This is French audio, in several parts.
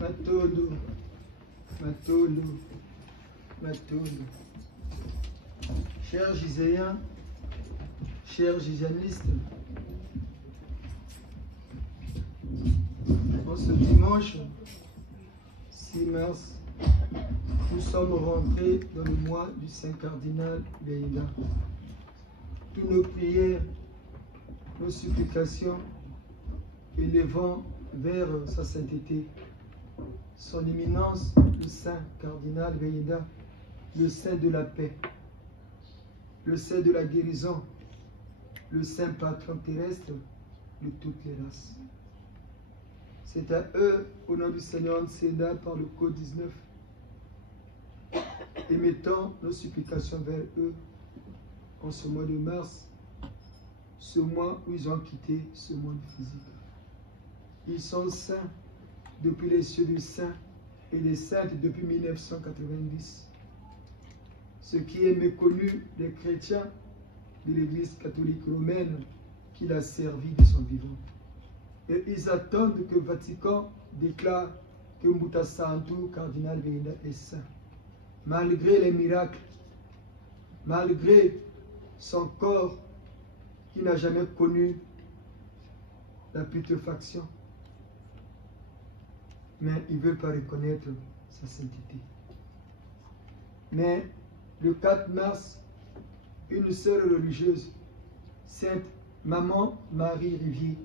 Matolo, Matolo, Matolo. Chers Giséens, chers Giséanistes, en ce dimanche 6 mars, nous sommes rentrés dans le mois du Saint Cardinal Beïda. Toutes nos prières, nos supplications, élevant vers sa sainteté, son éminence, le Saint Cardinal Beïda, le Saint de la paix, le Saint de la guérison, le Saint patron terrestre de toutes les races. C'est à eux, au nom du Seigneur Nseda, par le code 19, et mettons nos supplications vers eux en ce mois de mars, ce mois où ils ont quitté ce monde physique. Ils sont saints depuis les cieux du saint et les saintes depuis 1990. Ce qui est méconnu des chrétiens de l'Église catholique romaine qu'il a servi de son vivant. Et ils attendent que le Vatican déclare que Mbuta Santu, Cardinal Beïda, est saint. Malgré les miracles, malgré son corps qui n'a jamais connu la putréfaction. Mais ils ne veulent pas reconnaître sa sainteté. Mais le 4 mars, une sœur religieuse, Sainte Maman Marie Rivier,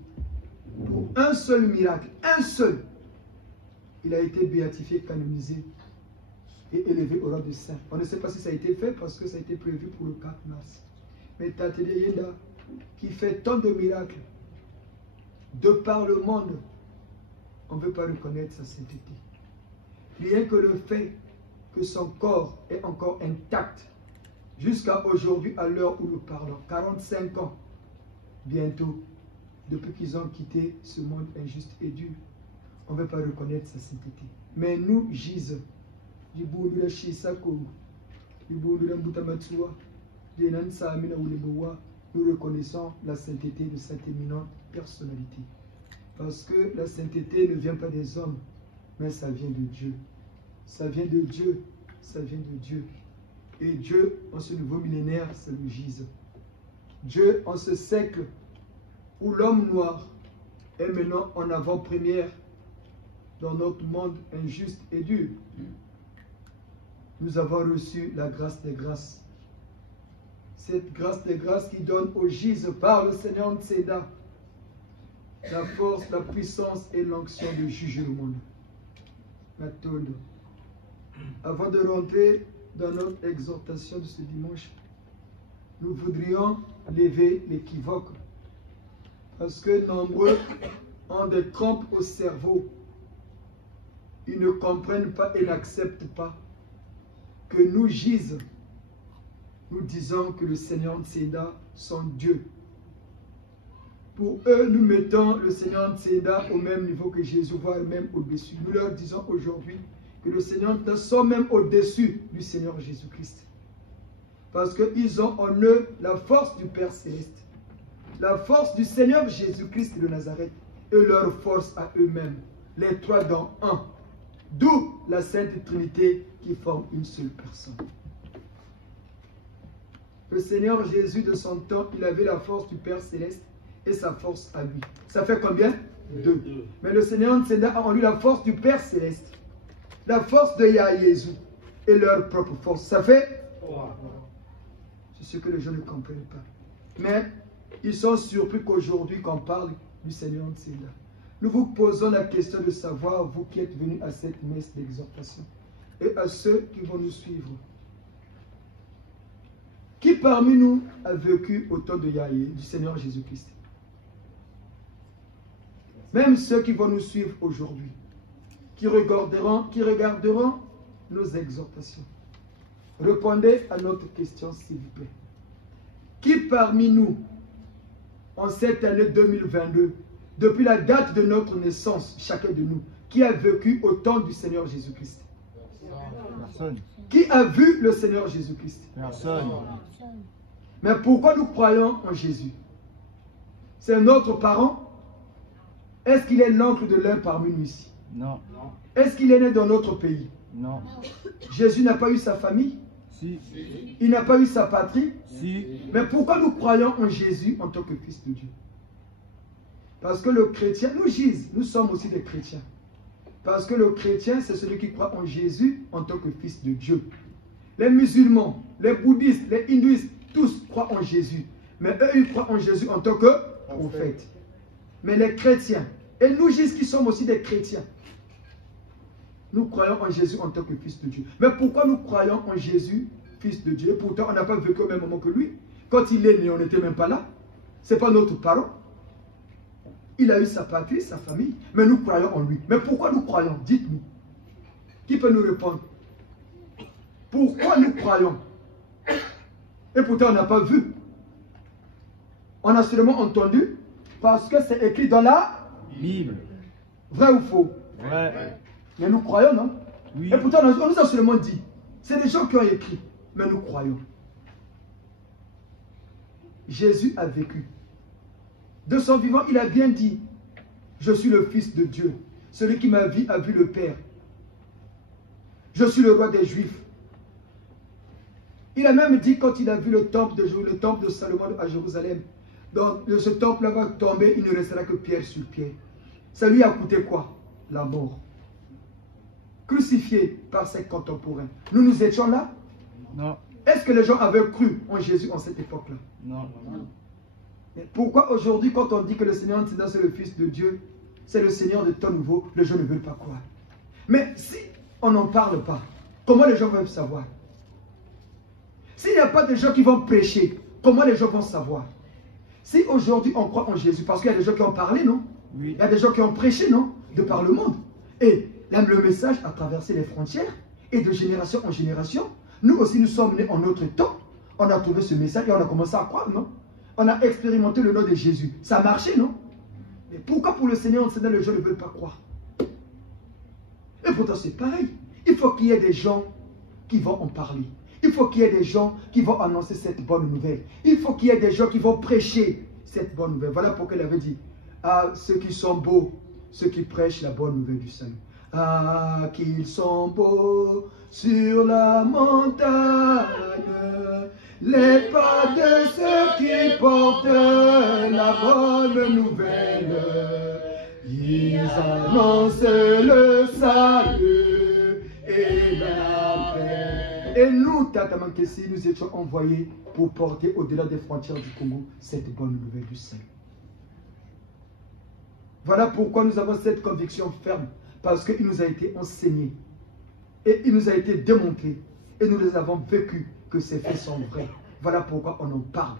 pour un seul miracle, un seul, il a été béatifié, canonisé et élevé au rang de saint. On ne sait pas si ça a été fait parce que ça a été prévu pour le 4 mars. Mais Tatede Yenda, qui fait tant de miracles de par le monde, on ne veut pas reconnaître sa sainteté. Rien que le fait que son corps est encore intact jusqu'à aujourd'hui, à l'heure où nous parlons, 45 ans bientôt, depuis qu'ils ont quitté ce monde injuste et dur, on ne veut pas reconnaître sa sainteté. Mais nous, Gise, nous reconnaissons la sainteté de cette éminente personnalité. Parce que la sainteté ne vient pas des hommes, mais ça vient de Dieu. Ça vient de Dieu, ça vient de Dieu. Et Dieu, en ce nouveau millénaire, ça nous Gise. Dieu, en ce siècle où l'homme noir est maintenant en avant-première dans notre monde injuste et dur, nous avons reçu la grâce des grâces. Cette grâce des grâces qui donne au Gise par le Seigneur Nseda la force, la puissance et l'onction de juger le monde. Avant de rentrer dans notre exhortation de ce dimanche, nous voudrions lever l'équivoque. Parce que nombreux ont des trompes au cerveau. Ils ne comprennent pas et n'acceptent pas que nous Gise, nous disons que le Seigneur Nseda son Dieu. Pour eux, nous mettons le Seigneur Nseda au même niveau que Jésus, voire même au-dessus. Nous leur disons aujourd'hui que le Seigneur Nseda sont même au-dessus du Seigneur Jésus-Christ. Parce qu'ils ont en eux la force du Père Céleste, la force du Seigneur Jésus-Christ de Nazareth et leur force à eux-mêmes, les trois dans un. D'où la Sainte Trinité qui forme une seule personne. Le Seigneur Jésus de son temps, il avait la force du Père Céleste et sa force à lui. Ça fait combien? Deux. Mais le Seigneur Nseda a en lui la force du Père Céleste, la force de Yahweh et leur propre force. Ça fait? C'est ce que les gens ne comprennent pas. Mais ils sont surpris qu'aujourd'hui, qu'on parle du Seigneur Nseda. Nous vous posons la question de savoir, vous qui êtes venus à cette messe d'exhortation, et à ceux qui vont nous suivre. Qui parmi nous a vécu au temps de Yahweh, du Seigneur Jésus-Christ? Même ceux qui vont nous suivre aujourd'hui, qui regarderont nos exhortations. Répondez à notre question, s'il vous plaît. Qui parmi nous, en cette année 2022, depuis la date de notre naissance, chacun de nous, qui a vécu au temps du Seigneur Jésus-Christ? Personne. Qui a vu le Seigneur Jésus-Christ? Personne. Mais pourquoi nous croyons en Jésus? c'est notre parent? Est-ce qu'il est l'oncle de l'un parmi nous ici? Non. Est-ce qu'il est né dans notre pays? Non. Jésus n'a pas eu sa famille? Si. Il n'a pas eu sa patrie? Si. Mais pourquoi nous croyons en Jésus en tant que Fils de Dieu? Parce que le chrétien, nous sommes aussi des chrétiens. Parce que le chrétien, c'est celui qui croit en Jésus en tant que Fils de Dieu. Les musulmans, les bouddhistes, les hindouistes, tous croient en Jésus. Mais eux, ils croient en Jésus en tant que prophète. Mais les chrétiens, et nous qui sommes aussi des chrétiens, nous croyons en Jésus en tant que Fils de Dieu. Mais pourquoi nous croyons en Jésus, Fils de Dieu? Pourtant, on n'a pas vécu au même moment que lui. Quand il est né, on n'était même pas là. Ce n'est pas notre parent. Il a eu sa patrie, sa famille, mais nous croyons en lui. Mais pourquoi nous croyons? Dites-nous. Qui peut nous répondre? Pourquoi nous croyons? Et pourtant, on n'a pas vu. On a seulement entendu parce que c'est écrit dans la Bible. Vrai ou faux? Vrai. Mais nous croyons, non? Oui. Et pourtant, on nous a seulement dit. C'est des gens qui ont écrit, mais nous croyons. Jésus a vécu. De son vivant, il a bien dit, je suis le Fils de Dieu. Celui qui m'a vu a vu le Père. Je suis le roi des Juifs. Il a même dit, quand il a vu le temple de Salomon à Jérusalem, donc ce temple va tomber, il ne restera que pierre sur pierre. Ça lui a coûté quoi? La mort. Crucifié par ses contemporains. Nous étions là? Non. Est-ce que les gens avaient cru en Jésus en cette époque-là? Non. Mais pourquoi aujourd'hui, quand on dit que le Seigneur c'est le Fils de Dieu, c'est le Seigneur de temps nouveau, les gens ne veulent pas croire? Mais si on n'en parle pas, comment les gens vont savoir? S'il n'y a pas de gens qui vont prêcher, comment les gens vont savoir? Si aujourd'hui on croit en Jésus, parce qu'il y a des gens qui ont parlé, non? Oui. Il y a des gens qui ont prêché, non? De par le monde. Et le message a traversé les frontières, et de génération en génération. Nous aussi, nous sommes nés en notre temps. On a trouvé ce message et on a commencé à croire, non? On a expérimenté le nom de Jésus. Ça a marché, non? Mais pourquoi pour le Seigneur, les gens ne veulent pas croire? Et pourtant, c'est pareil. Il faut qu'il y ait des gens qui vont en parler. Il faut qu'il y ait des gens qui vont annoncer cette bonne nouvelle. Il faut qu'il y ait des gens qui vont prêcher cette bonne nouvelle. Voilà pourquoi il avait dit, à ceux qui sont beaux, ceux qui prêchent la bonne nouvelle du salut. Ah, qu'ils sont beaux sur la montagne, les pas de ceux qui portent la bonne nouvelle. Ils annoncent le salut et la paix. Et nous, Tata Mankessi, nous étions envoyés pour porter au-delà des frontières du Congo cette bonne nouvelle du salut. Voilà pourquoi nous avons cette conviction ferme. Parce qu'il nous a été enseigné. Et il nous a été démontré. Et nous les avons vécus que ces faits sont vrais. Voilà pourquoi on en parle.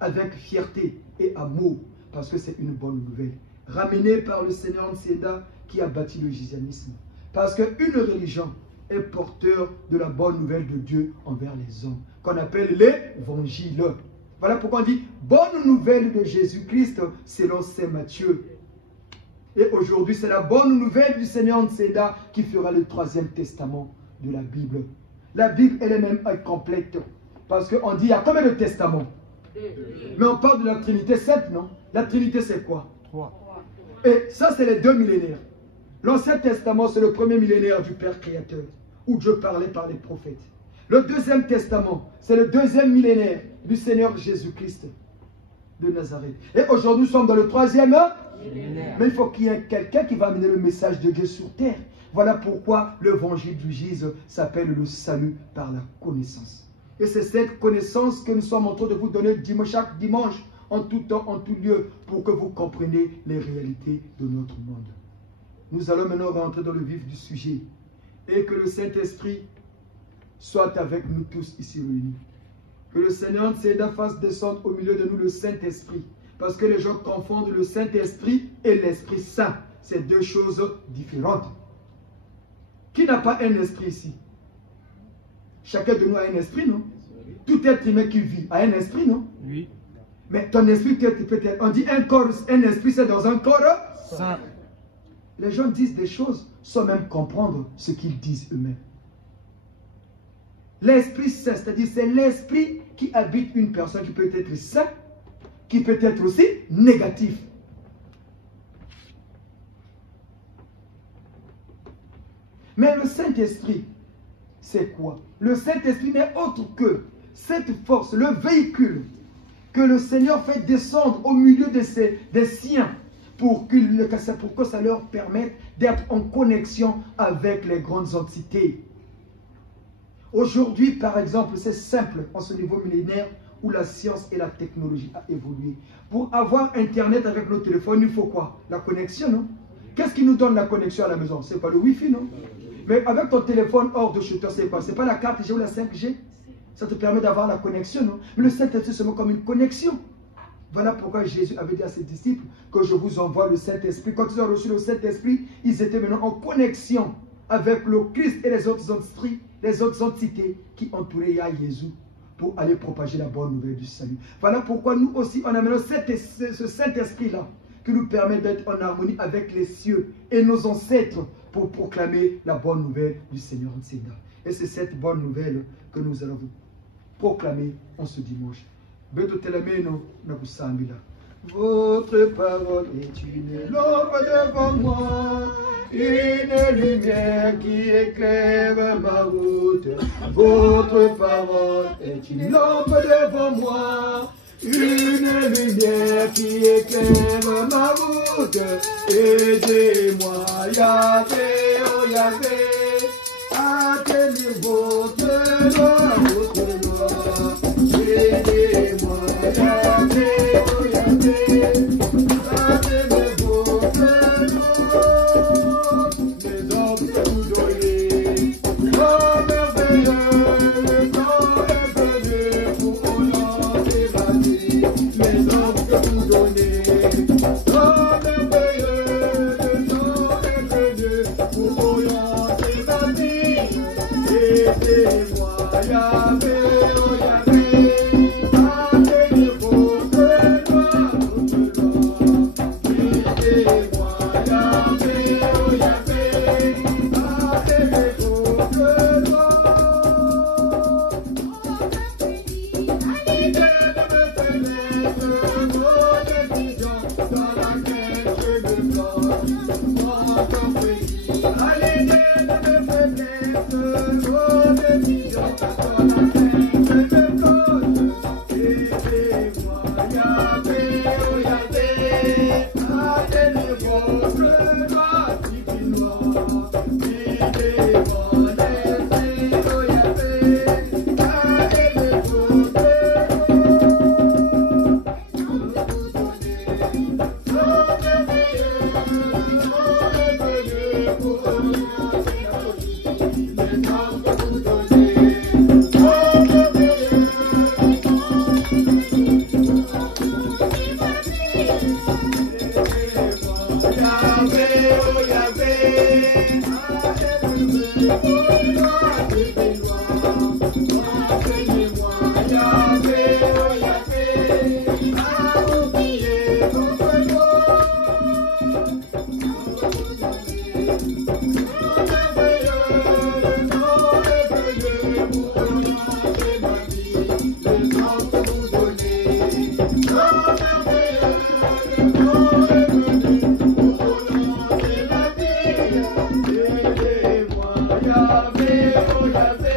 Avec fierté et amour. Parce que c'est une bonne nouvelle. Ramenée par le Seigneur Nseda qui a bâti le gisanisme. Parce qu'une religion est porteur de la bonne nouvelle de Dieu envers les hommes. Qu'on appelle l'évangile. Voilà pourquoi on dit bonne nouvelle de Jésus-Christ selon Saint Matthieu. Et aujourd'hui, c'est la bonne nouvelle du Seigneur Nseda qui fera le 3e testament de la Bible. La Bible, elle est même incomplète. Parce qu'on dit, il y a combien de testaments? Mais on parle de la Trinité 7, non? La Trinité, c'est quoi? 3. Et ça, c'est les 2 millénaires. L'Ancien Testament, c'est le premier millénaire du Père Créateur, où Dieu parlait par les prophètes. Le 2e Testament, c'est le 2e millénaire du Seigneur Jésus-Christ de Nazareth. Et aujourd'hui, nous sommes dans le 3e. Mais il faut qu'il y ait quelqu'un qui va amener le message de Dieu sur terre. Voilà pourquoi l'évangile du Gise s'appelle le salut par la connaissance. Et c'est cette connaissance que nous sommes en train de vous donner chaque dimanche, en tout temps, en tout lieu, pour que vous compreniez les réalités de notre monde. Nous allons maintenant rentrer dans le vif du sujet. Et que le Saint-Esprit soit avec nous tous ici réunis. Que le Seigneur Nseda fasse descendre au milieu de nous le Saint-Esprit. Parce que les gens confondent le Saint-Esprit et l'Esprit Saint. C'est deux choses différentes. Qui n'a pas un esprit ici? Chacun de nous a un esprit, non? Tout être humain qui vit a un esprit, non? Oui. Mais ton esprit, peut-être, on dit un corps, un esprit, c'est dans un corps saint. Les gens disent des choses sans même comprendre ce qu'ils disent eux-mêmes. L'Esprit Saint, c'est-à-dire c'est l'Esprit qui habite une personne qui peut être saint, qui peut être aussi négatif. Mais le Saint-Esprit, c'est quoi? Le Saint-Esprit n'est autre que cette force, le véhicule que le Seigneur fait descendre au milieu des siens pour que ça leur permette d'être en connexion avec les grandes entités. Aujourd'hui, par exemple, c'est simple en ce niveau millénaire où la science et la technologie a évolué. Pour avoir Internet avec nos téléphones, il faut quoi? La connexion, non? Qu'est-ce qui nous donne la connexion à la maison? C'est pas le Wi-Fi, non? Mais avec ton téléphone hors de chez toi, c'est quoi? C'est pas la 4G ou la 5G? Ça te permet d'avoir la connexion, non? Mais le Saint-Esprit, c'est comme une connexion. Voilà pourquoi Jésus avait dit à ses disciples que je vous envoie le Saint-Esprit. Quand ils ont reçu le Saint-Esprit, ils étaient maintenant en connexion avec le Christ et les autres entités qui entouraient Jésus pour aller propager la bonne nouvelle du salut. Voilà pourquoi nous aussi, on a maintenant ce Saint-Esprit-là qui nous permet d'être en harmonie avec les cieux et nos ancêtres pour proclamer la bonne nouvelle du Seigneur Nsenda. Et c'est cette bonne nouvelle que nous allons vous proclamer en ce dimanche. Votre parole est une lampe devant moi, une lumière qui éclaire ma route. Votre parole est une lampe devant moi, une lumière qui éclaire ma route. Aidez-moi, Yahvé, oh Yahvé, à tenir votre loi, votre loi. Aidez-moi, Yahvé, oh Yahvé, à tenir votre loi. Les hommes que vous donnez, oh merveilleux, le temps est venu pour orienter ma vie. Les hommes que vous donnez, oh merveilleux, le temps est venu pour orienter ma vie. Aidez-moi, Yahvé, oh Yahvé, à tenir votre loi, votre loi. Aidez-moi, Yahvé, oh Yahvé, à aimer votre loi. L'idée de me connaître, mon décision dans laquelle je me plonge, mon pays. À l'idée de me faiblesse, mon décision dans laquelle je me plonge. Aidez-moi, Yahvé, oh Yahvé, à tenir votre loi divinement. Aidez-moi, Yahvé, oh Yahvé, à aimer votre loi. Vous donnez, oh merveilleux, oh merveilleux pour orienter la vie. Les hommes que vous donnez, oh merveilleux, Yahvé, oh Yahvé, à aimer votre loi divinement. Enseignez-moi, Yahvé, oh Yahvé, à oublier votre loi. Vous donnez, oh merveilleux, le temps est venu pour orienter ma vie. Les hommes que vous donnez, oh merveilleux, le temps est venu pour orienter ma vie. Aidez-moi, Yahvé, oh Yahvé,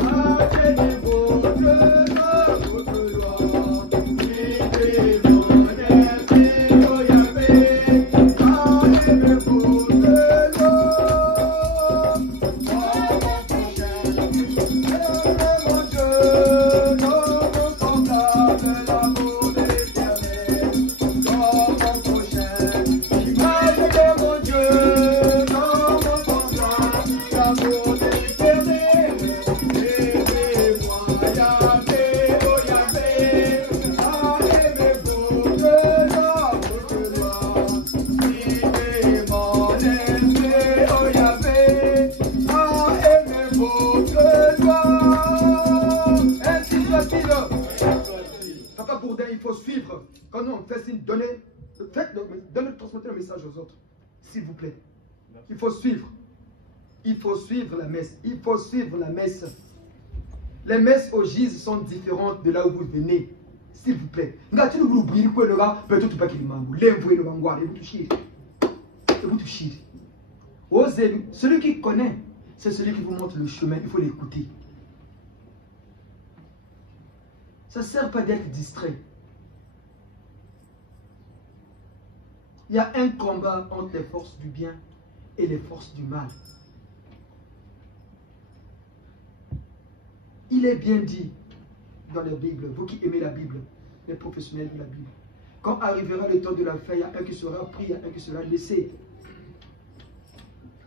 à tenir votre loi, votre loi. Aidez-moi, Yahvé, oh Yahvé, à aimer votre loi. Oh mon prochain, mon Dieu, notre semblable, l'amour de l'Éternel. Oh mon prochain, image de mon Dieu, notre semblable, l'amour de l'Éternel. Aidez-moi, Yahvé, oh Yahvé, à aimer votre loi, votre loi. Guidez mon esprit, oh Yahvé, à aimer votre loi. Ainsi soit-il. Papa Bourdin, il faut suivre. Quand nous on fait signe, donnez, transmettez le message aux autres. S'il vous plaît. Il faut suivre. Il faut suivre la messe. Il faut suivre la messe. Les messes au GIS sont différentes de là où vous venez. s'il vous plaît. Ngati nous oubliez quoi le gars, peut tout pas qu'il m'en l'envoyer le vanguard et vous toucher. Et vous toucher. Osez, celui qui connaît, c'est celui qui vous montre le chemin, il faut l'écouter. Ça ne sert pas d'être distrait. Il y a un combat entre les forces du bien et les forces du mal. Il est bien dit dans la Bible, vous qui aimez la Bible, les professionnels de la Bible, quand arrivera le temps de la fin, il y a un qui sera pris, il y a un qui sera laissé.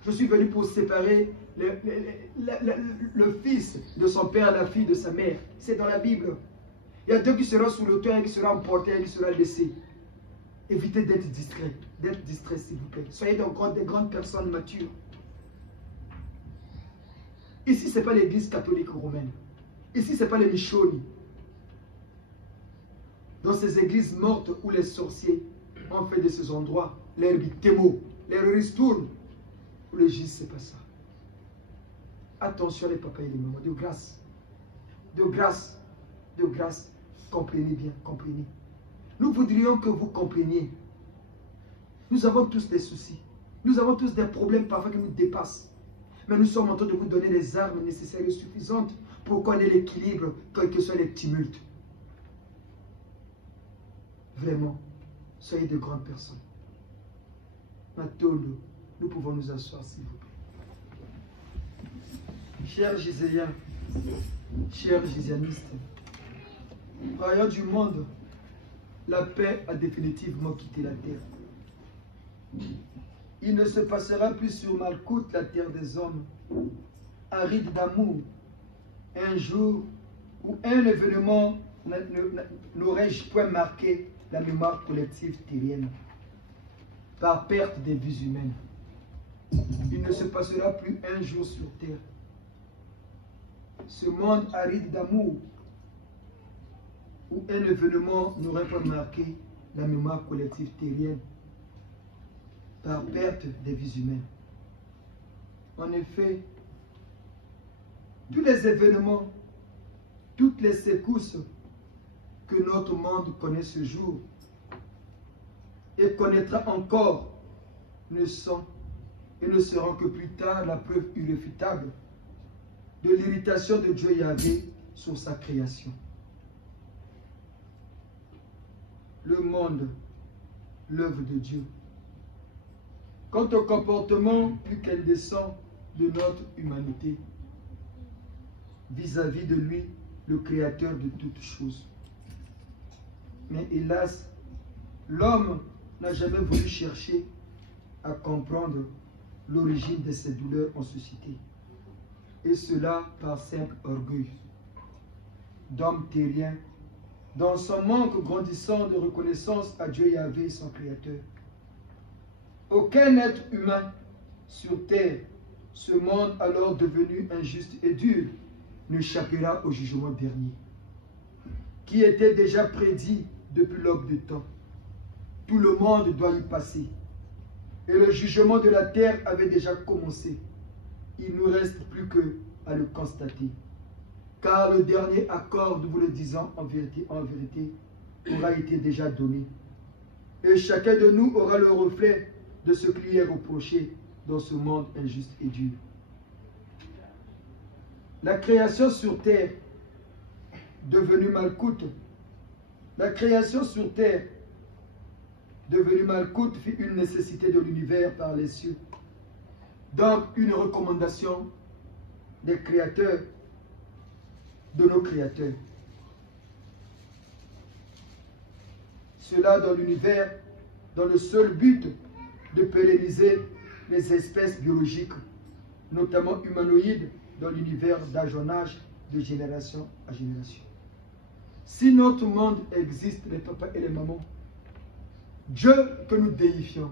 Je suis venu pour séparer le fils de son père, la fille de sa mère. C'est dans la Bible. Il y a deux qui seront sous le toit, un qui sera emporté, un qui sera laissé. Évitez d'être distrait s'il vous plaît. Soyez des grandes personnes matures. Ici, ce n'est pas l'église catholique romaine. Ici, ce n'est pas les Michoni. Dans ces églises mortes où les sorciers ont fait de ces endroits, les témo, les ristournes, où les gis, ce n'est pas ça. Attention les papas et les mamans, de grâce. De grâce. De grâce. Comprenez bien, comprenez. Nous voudrions que vous compreniez. Nous avons tous des soucis. Nous avons tous des problèmes parfois qui nous dépassent. Mais nous sommes en train de vous donner les armes nécessaires et suffisantes pour qu'on ait l'équilibre, quels que soient les tumultes. Vraiment, soyez de grandes personnes. Matolo, nous pouvons nous asseoir s'il vous plaît. Chers Giséens, chers Giséanistes, royaume du monde, la paix a définitivement quitté la terre. Il ne se passera plus sur Malkout, la terre des hommes, aride d'amour, un jour où un événement n'aurais-je point marqué la mémoire collective terrienne par perte des vies humaines. Il ne se passera plus un jour sur terre. Ce monde aride d'amour où un événement n'aurait pas marqué la mémoire collective terrienne par perte des vies humaines. En effet, tous les événements, toutes les secousses que notre monde connaît ce jour et connaîtra encore ne sont et ne seront que plus tard la preuve irréfutable de l'irritation de Dieu Yahvé sur sa création. Le monde, l'œuvre de Dieu. Quant au comportement plus qu'indécent de notre humanité, vis-à-vis de lui, le créateur de toutes choses. Mais hélas, l'homme n'a jamais voulu chercher à comprendre l'origine de ces douleurs en société. Et cela par simple orgueil d'homme terrien, dans son manque grandissant de reconnaissance à Dieu Yahvé, son Créateur. Aucun être humain sur terre, ce monde alors devenu injuste et dur, n'échappera au jugement dernier, qui était déjà prédit depuis l'aube du temps. Tout le monde doit y passer. Et le jugement de la terre avait déjà commencé. Il ne nous reste plus qu'à le constater. Car le dernier accord, nous vous le disons en vérité, aura été déjà donné. Et chacun de nous aura le reflet de ce qui lui est reproché dans ce monde injuste et dur. La création sur terre, devenue Malkout, la création sur terre, devenue Malkout, fut une nécessité de l'univers par les cieux. Donc, une recommandation des créateurs, de nos créateurs. Cela dans l'univers, dans le seul but de pérenniser les espèces biologiques, notamment humanoïdes, dans l'univers d'âge en âge, de génération à génération. Si notre monde existe, les papas et les mamans, Dieu que nous déifions,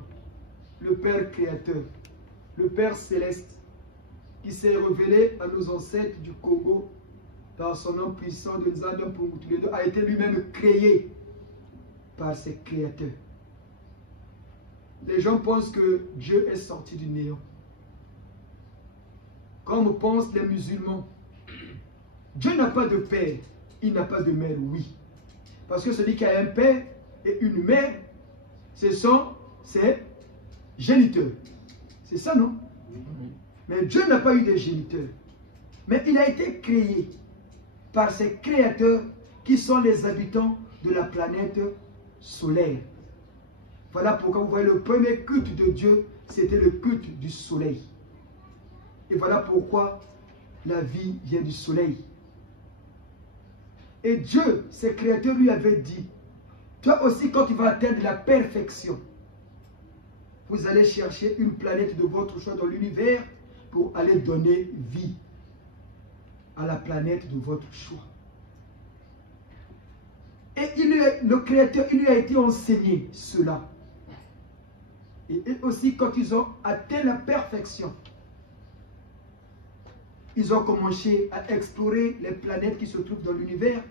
le Père créateur, le Père céleste, qui s'est révélé à nos ancêtres du Congo par son nom puissant de Nzandon Pungutuledo, a été lui-même créé par ses créateurs. Les gens pensent que Dieu est sorti du néant. Comme pensent les musulmans, Dieu n'a pas de père, il n'a pas de mère, oui. Parce que celui qui a un père et une mère, ce sont ses géniteurs. C'est ça, non? Mais Dieu n'a pas eu de géniteurs. Mais il a été créé par ses créateurs qui sont les habitants de la planète solaire. Voilà pourquoi vous voyez le premier culte de Dieu, c'était le culte du soleil. Et voilà pourquoi la vie vient du soleil. Et Dieu, ses créateurs, lui avait dit, toi aussi quand tu vas atteindre la perfection, vous allez chercher une planète de votre choix dans l'univers pour aller donner vie à la planète de votre choix. Et le Créateur, il lui a été enseigné cela. Et aussi, quand ils ont atteint la perfection, ils ont commencé à explorer les planètes qui se trouvent dans l'univers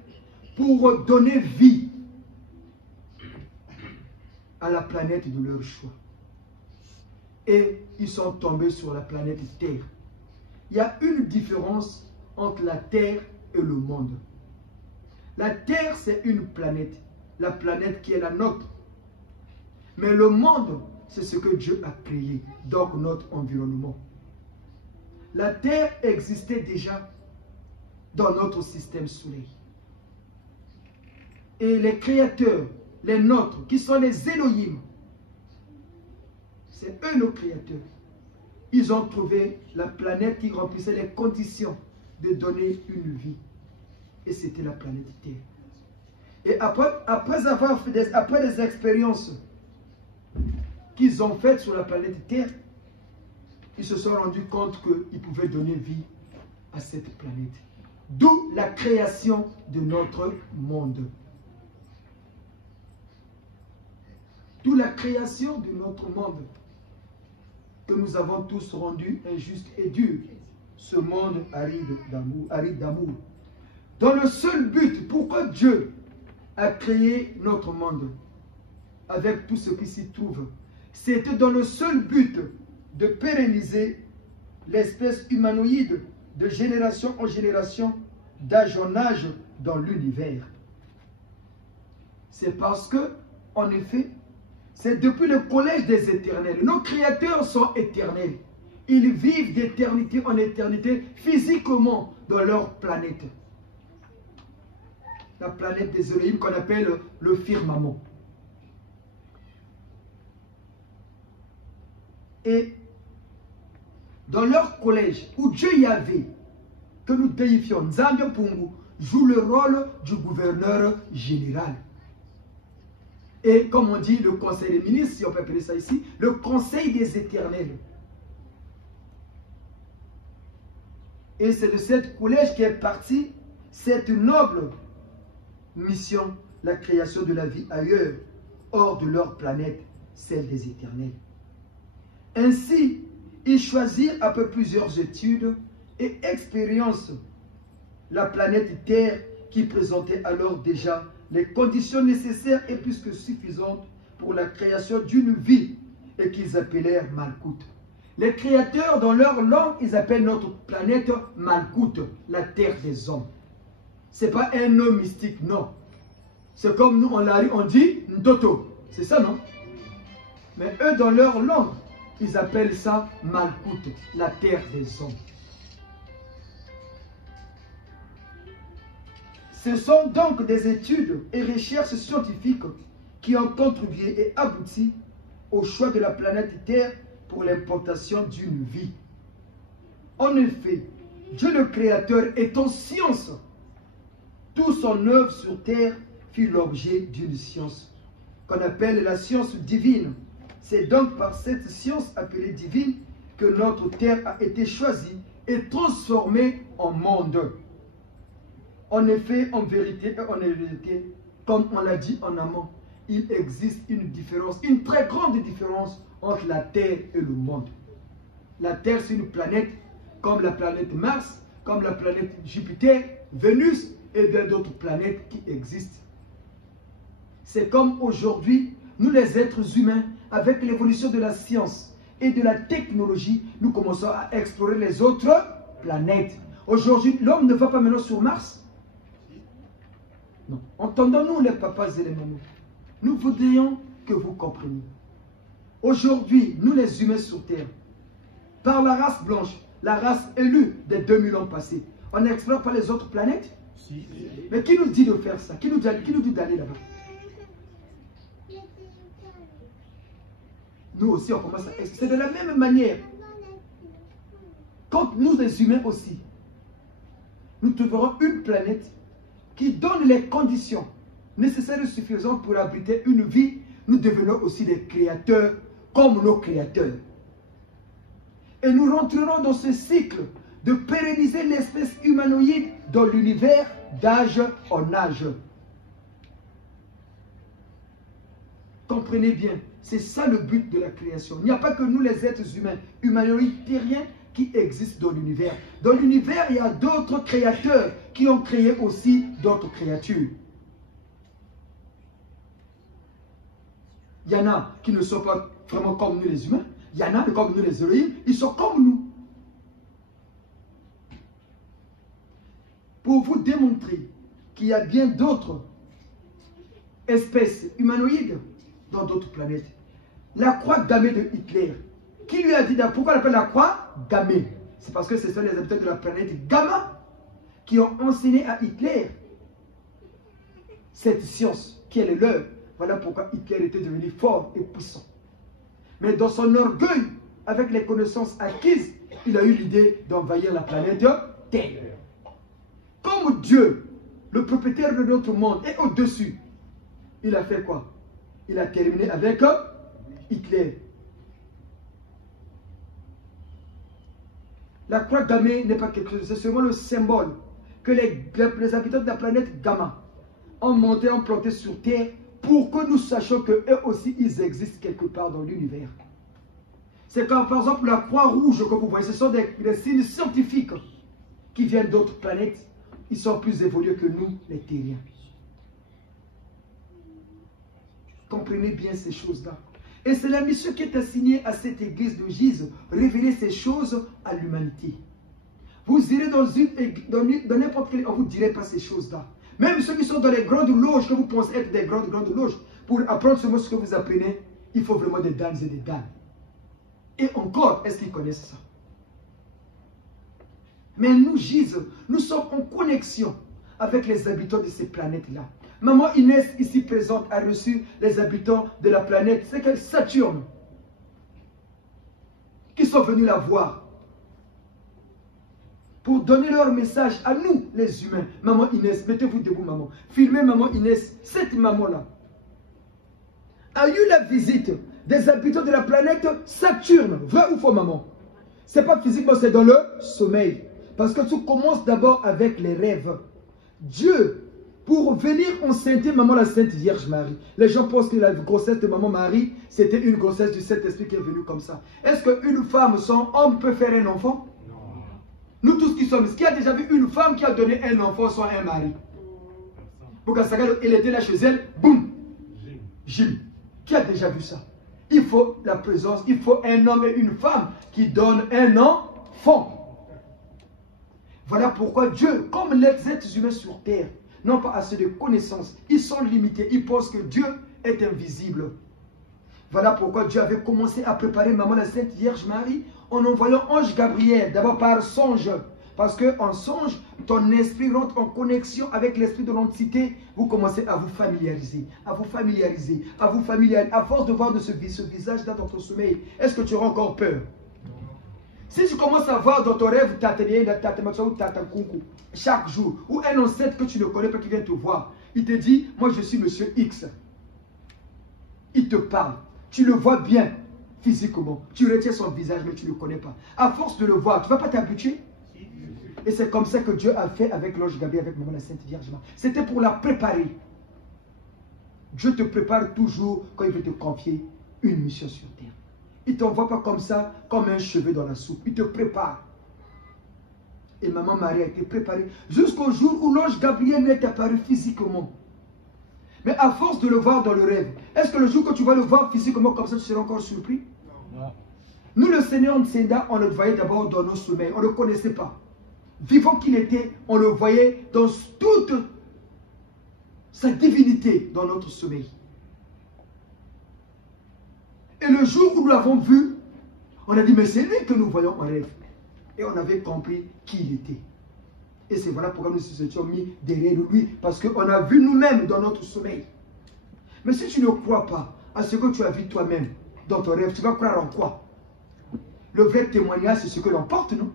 pour donner vie à la planète de leur choix. Et ils sont tombés sur la planète Terre. Il y a une différence entre la Terre et le monde. La Terre, c'est une planète. La planète qui est la nôtre. Mais le monde, c'est ce que Dieu a créé. Donc notre environnement. La Terre existait déjà dans notre système solaire. Et les créateurs, les nôtres, qui sont les Elohim, c'est eux nos créateurs. Ils ont trouvé la planète qui remplissait les conditions de donner une vie. Et c'était la planète Terre. Et après des expériences qu'ils ont faites sur la planète Terre, ils se sont rendus compte qu'ils pouvaient donner vie à cette planète. D'où la création de notre monde. D'où la création de notre monde que nous avons tous rendu injuste et dur. Ce monde aride d'amour. Dans le seul but, pourquoi Dieu a créé notre monde avec tout ce qui s'y trouve, c'était dans le seul but de pérenniser l'espèce humanoïde de génération en génération, d'âge en âge dans l'univers. C'est parce que, en effet, c'est depuis le collège des éternels. Nos créateurs sont éternels. Ils vivent d'éternité en éternité physiquement dans leur planète. La planète des Elohim qu'on appelle le firmament. Et dans leur collège, où Dieu Yahvé, que nous déifions, Nzambe Pungu, joue le rôle du gouverneur général. Et comme on dit, le conseil des ministres, si on peut appeler ça ici, le conseil des éternels. Et c'est de cette collège qui est partie cette noble mission, la création de la vie ailleurs, hors de leur planète, celle des éternels. Ainsi, ils choisirent après plusieurs études et expériences la planète Terre qui présentait alors déjà les conditions nécessaires et plus que suffisantes pour la création d'une vie et qu'ils appelèrent Malkout. Les créateurs, dans leur langue, ils appellent notre planète Malkout, la terre des hommes. Ce n'est pas un nom mystique, non. C'est comme nous, on dit Ntoto. C'est ça, non? Mais eux, dans leur langue, ils appellent ça Malkout, la terre des hommes. Ce sont donc des études et recherches scientifiques qui ont contribué et abouti au choix de la planète Terre pour l'implantation d'une vie. En effet, Dieu le Créateur étant science, toute son œuvre sur Terre fut l'objet d'une science qu'on appelle la science divine. C'est donc par cette science appelée divine que notre Terre a été choisie et transformée en monde. En effet, en vérité et en réalité, comme on l'a dit en amont, il existe une différence, une très grande différence entre la Terre et le monde. La Terre, c'est une planète comme la planète Mars, comme la planète Jupiter, Vénus et bien d'autres planètes qui existent. C'est comme aujourd'hui, nous les êtres humains, avec l'évolution de la science et de la technologie, nous commençons à explorer les autres planètes. Aujourd'hui, l'homme ne va pas maintenant sur Mars. Non. Entendons-nous les papas et les mamans. Nous voudrions que vous compreniez. Aujourd'hui, nous les humains sur Terre, par la race blanche, la race élue des 2000 ans passés, on n'explore pas les autres planètes? Si. Mais qui nous dit de faire ça? Qui nous dit d'aller là-bas? Nous aussi, on commence à... C'est de la même manière. Quand nous, les humains aussi, nous trouverons une planète qui donne les conditions nécessaires et suffisantes pour abriter une vie, nous devenons aussi des créateurs comme nos créateurs. Et nous rentrerons dans ce cycle de pérenniser l'espèce humanoïde dans l'univers d'âge en âge. Comprenez bien, c'est ça le but de la création. Il n'y a pas que nous les êtres humains, humanoïdes terriens, qui existent dans l'univers. Dans l'univers, il y a d'autres créateurs qui ont créé aussi d'autres créatures. Il y en a qui ne sont pas vraiment comme nous les humains. Il y en a comme nous les Elohim, ils sont comme nous. Pour vous démontrer qu'il y a bien d'autres espèces humanoïdes dans d'autres planètes. La croix gammée de Hitler. Qui lui a dit, pourquoi on appelle la croix gammée? C'est parce que ce sont les habitants de la planète Gamma qui ont enseigné à Hitler cette science qui est le leur. Voilà pourquoi Hitler était devenu fort et puissant. Mais dans son orgueil, avec les connaissances acquises, il a eu l'idée d'envahir la planète Terre. Comme Dieu, le propriétaire de notre monde, est au-dessus, il a fait quoi? Il a terminé avec Hitler. La croix gammée n'est pas quelque chose, c'est seulement le symbole que les habitants de la planète Gamma ont monté, ont planté sur Terre pour que nous sachions qu'eux aussi, ils existent quelque part dans l'univers. C'est comme par exemple la croix rouge que vous voyez, ce sont des signes scientifiques qui viennent d'autres planètes. Ils sont plus évolués que nous, les terriens. Comprenez bien ces choses-là. Et c'est la mission qui est assignée à cette église de Gise, révéler ces choses à l'humanité. Vous irez dans n'importe quelle... On ne vous dirait pas ces choses-là. Même ceux qui sont dans les grandes loges, que vous pensez être des grandes loges, pour apprendre ce que vous apprenez, il faut vraiment des dames et des dames. Et encore, est-ce qu'ils connaissent ça? Mais nous, Gise, nous sommes en connexion avec les habitants de ces planètes-là. Maman Inès, ici présente, a reçu les habitants de la planète, c'est qu'elle Saturne, qui sont venus la voir pour donner leur message à nous, les humains. Maman Inès, mettez-vous debout, maman. Filmez maman Inès. Cette maman-là a eu la visite des habitants de la planète Saturne. Vrai ou faux, maman? C'est pas physiquement, c'est dans le sommeil. Parce que tout commence d'abord avec les rêves. Dieu, pour venir enceinter maman la Sainte Vierge Marie. Les gens pensent que la grossesse de maman Marie, c'était une grossesse du Saint-Esprit qui est venu comme ça. Est-ce qu'une femme sans homme peut faire un enfant? Non. Nous tous qui sommes, qui a déjà vu une femme qui a donné un enfant sans un mari? Elle était là chez elle, boum, Jim. Qui a déjà vu ça? Il faut la présence, il faut un homme et une femme qui donnent un enfant. Voilà pourquoi Dieu, comme les êtres humains sur terre, n'ont pas assez de connaissances. Ils sont limités. Ils pensent que Dieu est invisible. Voilà pourquoi Dieu avait commencé à préparer maman la Sainte Vierge Marie en envoyant ange Gabriel, d'abord par songe. Parce qu'en songe, ton esprit rentre en connexion avec l'esprit de l'entité. Vous commencez à vous familiariser, à vous familiariser, à vous familiariser. À force de voir de ce visage dans ton sommeil, est-ce que tu auras encore peur? Si tu commences à voir dans ton rêve chaque jour, ou un ancêtre que tu ne connais pas qui vient te voir, il te dit, moi je suis monsieur X. Il te parle, tu le vois bien physiquement, tu retiens son visage mais tu ne le connais pas. À force de le voir, tu ne vas pas t'habituer. Et c'est comme ça que Dieu a fait avec l'ange Gabriel, avec maman la Sainte Vierge Marie. C'était pour la préparer. Dieu te prépare toujours quand il veut te confier une mission sur terre. Il ne t'envoie pas comme ça, comme un cheveu dans la soupe. Il te prépare. Et maman Marie a été préparée jusqu'au jour où l'ange Gabriel n'est apparu physiquement. Mais à force de le voir dans le rêve, est-ce que le jour que tu vas le voir physiquement comme ça, tu seras encore surpris? Non. Nous, le Seigneur Nsenda, on le voyait d'abord dans nos sommeils. On ne le connaissait pas. Vivant qu'il était, on le voyait dans toute sa divinité dans notre sommeil. Et le jour où nous l'avons vu, on a dit, mais c'est lui que nous voyons en rêve. Et on avait compris qui il était. Et c'est voilà pourquoi nous nous étions mis derrière lui, parce qu'on a vu nous-mêmes dans notre sommeil. Mais si tu ne crois pas à ce que tu as vu toi-même dans ton rêve, tu vas croire en quoi? Le vrai témoignage, c'est ce que l'on porte, non?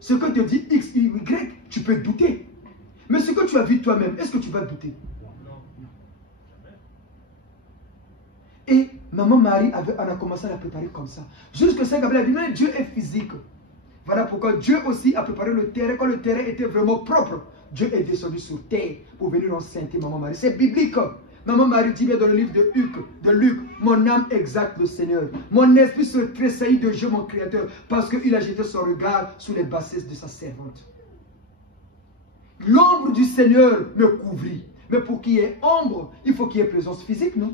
Ce que te dit X, Y, tu peux douter. Mais ce que tu as vu toi-même, est-ce que tu vas douter? Et maman Marie on a commencé à la préparer comme ça. Jusque Saint Gabriel a dit, mais Dieu est physique. Voilà pourquoi Dieu aussi a préparé le terrain. Quand le terrain était vraiment propre, Dieu est descendu sur terre pour venir enceinter maman Marie. C'est biblique. Maman Marie dit bien dans le livre de Luc, mon âme exalte le Seigneur. Mon esprit se tressaillit de Dieu, mon Créateur, parce qu'il a jeté son regard sur les bassesses de sa servante. L'ombre du Seigneur me couvrit. Mais pour qu'il y ait ombre, il faut qu'il y ait présence physique, non?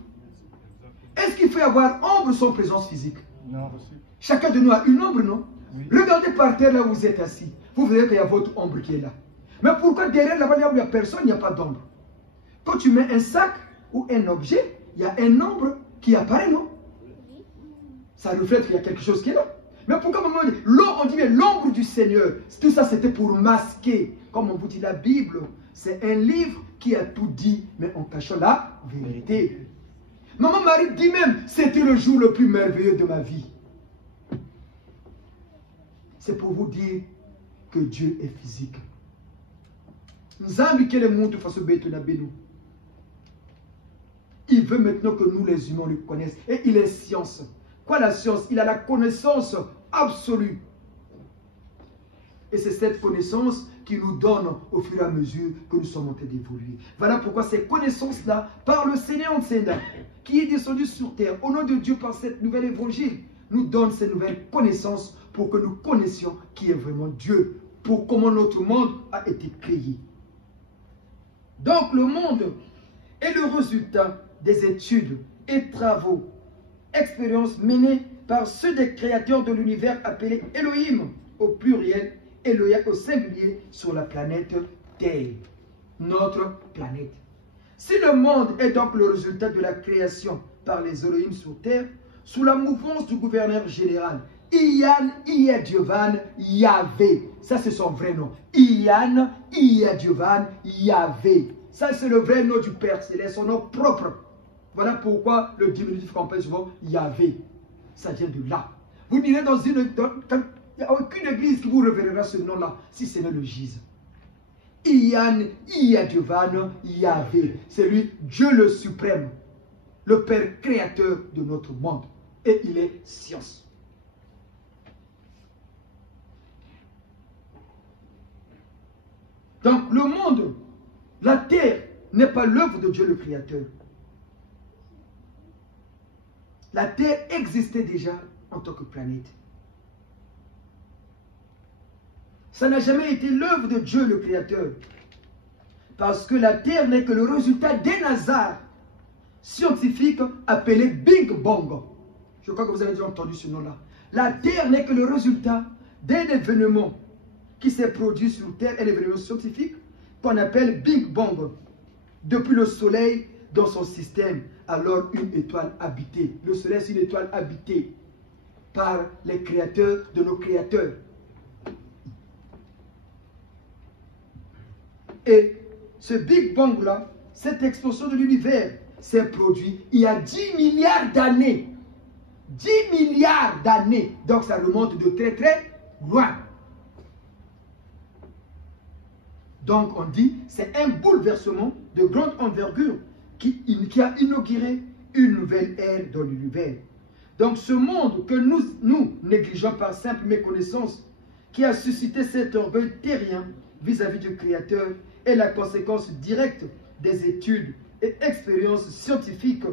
Est-ce qu'il faut avoir ombre sans présence physique? Non. Chacun de nous a une ombre, non? Oui. Regardez par terre là où vous êtes assis. Vous verrez qu'il y a votre ombre qui est là. Mais pourquoi derrière là-bas, là où il n'y a personne, il n'y a pas d'ombre? Quand tu mets un sac ou un objet, il y a un ombre qui apparaît, non? Ça reflète qu'il y a quelque chose qui est là. Mais pourquoi on dit l'ombre du Seigneur? Tout ça c'était pour masquer. Comme on vous dit, la Bible, c'est un livre qui a tout dit, mais en cachant la vérité. Maman Marie dit même, c'était le jour le plus merveilleux de ma vie. C'est pour vous dire que Dieu est physique. Nous avons vu le monde de façon bétonabénou. Il veut maintenant que nous les humains le connaissent. Et il est science. Quoi la science? Il a la connaissance absolue. Et c'est cette connaissance qui nous donne au fur et à mesure que nous sommes en train d'évoluer. Voilà pourquoi ces connaissances-là, par le Seigneur qui est descendu sur terre, au nom de Dieu par cette nouvelle évangile, nous donne ces nouvelles connaissances pour que nous connaissions qui est vraiment Dieu, pour comment notre monde a été créé. Donc le monde est le résultat des études et travaux, expériences menées par ceux des créateurs de l'univers appelés Elohim au pluriel, Elohim au singulier sur la planète Terre, notre planète. Si le monde est donc le résultat de la création par les Elohim sur Terre, sous la mouvance du gouverneur général, Iyan, Iyadiovan, Yahvé. Ça, c'est son vrai nom. Iyan, Iyadiovan, Yahvé. Ça, c'est le vrai nom du Père Céleste, son nom propre. Voilà pourquoi le diminutif qu'on appelle souvent Yahvé. Ça vient de là. Vous direz dans il n'y a aucune église qui vous révélera ce nom-là, si ce n'est le Jésus. Iyan, Iyadiovan, Yahvé. C'est lui, Dieu le suprême, le Père créateur de notre monde. Et il est science. Donc le monde, la terre, n'est pas l'œuvre de Dieu le Créateur. La terre existait déjà en tant que planète. Ça n'a jamais été l'œuvre de Dieu le Créateur. Parce que la terre n'est que le résultat d'un hasard scientifique appelé Big Bang. Je crois que vous avez déjà entendu ce nom-là. La terre n'est que le résultat d'un événement qui s'est produit sur Terre, un événement scientifique qu'on appelle Big Bang. Depuis le Soleil dans son système, alors une étoile habitée. Le Soleil, c'est une étoile habitée par les créateurs de nos créateurs. Et ce Big Bang-là, cette explosion de l'univers, s'est produite il y a 10 milliards d'années. 10 milliards d'années. Donc ça remonte de très très loin. Donc on dit, c'est un bouleversement de grande envergure qui a inauguré une nouvelle ère dans l'univers. Donc ce monde que nous négligeons par simple méconnaissance, qui a suscité cet orgueil terrien vis-à-vis du Créateur, est la conséquence directe des études et expériences scientifiques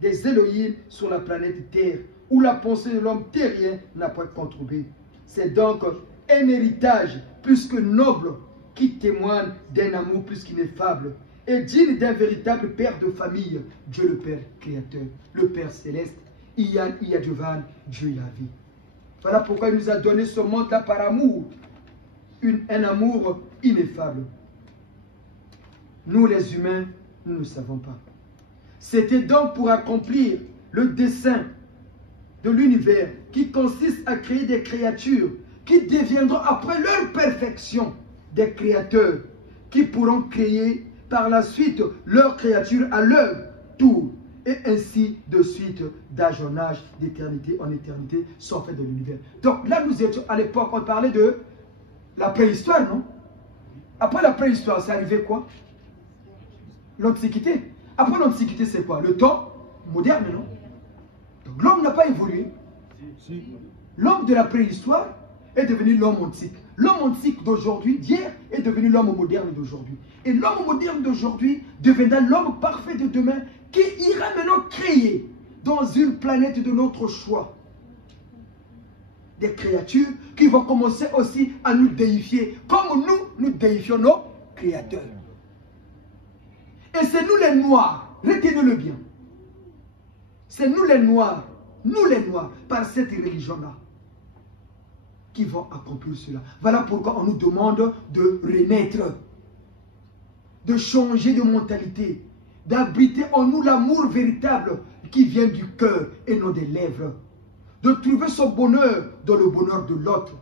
des Elohim sur la planète Terre, où la pensée de l'homme terrien n'a pas contribué. C'est donc un héritage plus que noble qui témoigne d'un amour plus qu'ineffable et digne d'un véritable père de famille, Dieu le Père Créateur, le Père Céleste, Iyan, Iyadiovan, Dieu Yahvé. Voilà pourquoi il nous a donné ce monde-là par amour, un amour ineffable. Nous les humains, Nous ne savons pas. C'était donc pour accomplir le dessein de l'univers qui consiste à créer des créatures qui deviendront après leur perfection des créateurs qui pourront créer par la suite leurs créatures à leur tour. Et ainsi de suite, d'âge en âge, d'éternité en éternité, sont faits de l'univers. Donc là, nous étions à l'époque, on parlait de la préhistoire, non? Après la préhistoire, c'est arrivé quoi? L'Antiquité. Après l'Antiquité, c'est quoi? Le temps moderne, non? Donc l'homme n'a pas évolué. L'homme de la préhistoire est devenu l'homme antique. L'homme antique d'aujourd'hui, d'hier, est devenu l'homme moderne d'aujourd'hui. Et l'homme moderne d'aujourd'hui deviendra l'homme parfait de demain qui ira maintenant créer dans une planète de notre choix des créatures qui vont commencer aussi à nous déifier comme nous déifions nos créateurs. Et c'est nous les Noirs, retenez-le bien. C'est nous les Noirs, par cette religion-là, qui vont accomplir cela. Voilà pourquoi on nous demande de renaître, de changer de mentalité, d'abriter en nous l'amour véritable qui vient du cœur et non des lèvres, de trouver son bonheur dans le bonheur de l'autre.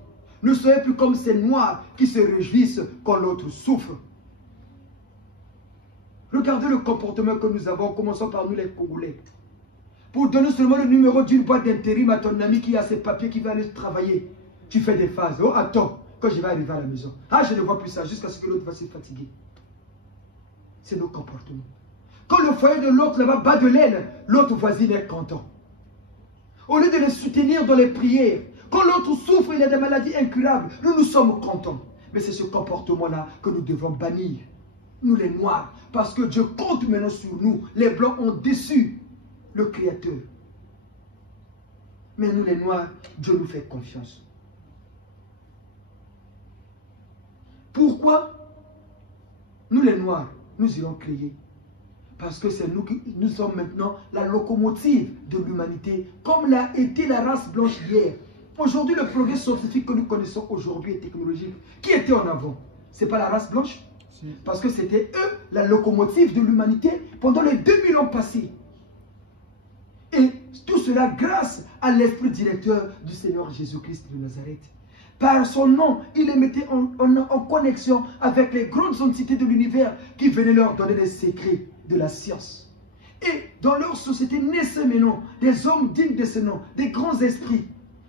Ne soyez plus comme ces Noirs qui se réjouissent quand l'autre souffre. Regardez le comportement que nous avons, commençons par nous les Congolais. Pour donner seulement le numéro d'une boîte d'intérim à ton ami qui a ses papiers, qui va aller travailler, tu fais des phases. Oh, attends, quand je vais arriver à la maison. Ah, je ne vois plus ça, jusqu'à ce que l'autre va se fatiguer. C'est nos comportements. Quand le foyer de l'autre là-bas bat de l'aile, l'autre voisine est content. Au lieu de les soutenir dans les prières, quand l'autre souffre, il a des maladies incurables, nous sommes contents. Mais c'est ce comportement-là que nous devons bannir. Nous les Noirs, parce que Dieu compte maintenant sur nous. Les Blancs ont déçu le Créateur. Mais nous les Noirs, Dieu nous fait confiance. Pourquoi nous les Noirs, nous irons créer? Parce que c'est nous qui nous sommes maintenant la locomotive de l'humanité, comme l'a été la race blanche hier. Aujourd'hui, le progrès scientifique que nous connaissons aujourd'hui et technologique, qui était en avant? Ce n'est pas la race blanche? Parce que c'était eux, la locomotive de l'humanité pendant les 2000 ans passés. Et tout cela grâce à l'esprit directeur du Seigneur Jésus-Christ de Nazareth. Par son nom, il les mettait en connexion avec les grandes entités de l'univers qui venaient leur donner des secrets de la science. Et dans leur société naissaient maintenant des hommes dignes de ce nom, des grands esprits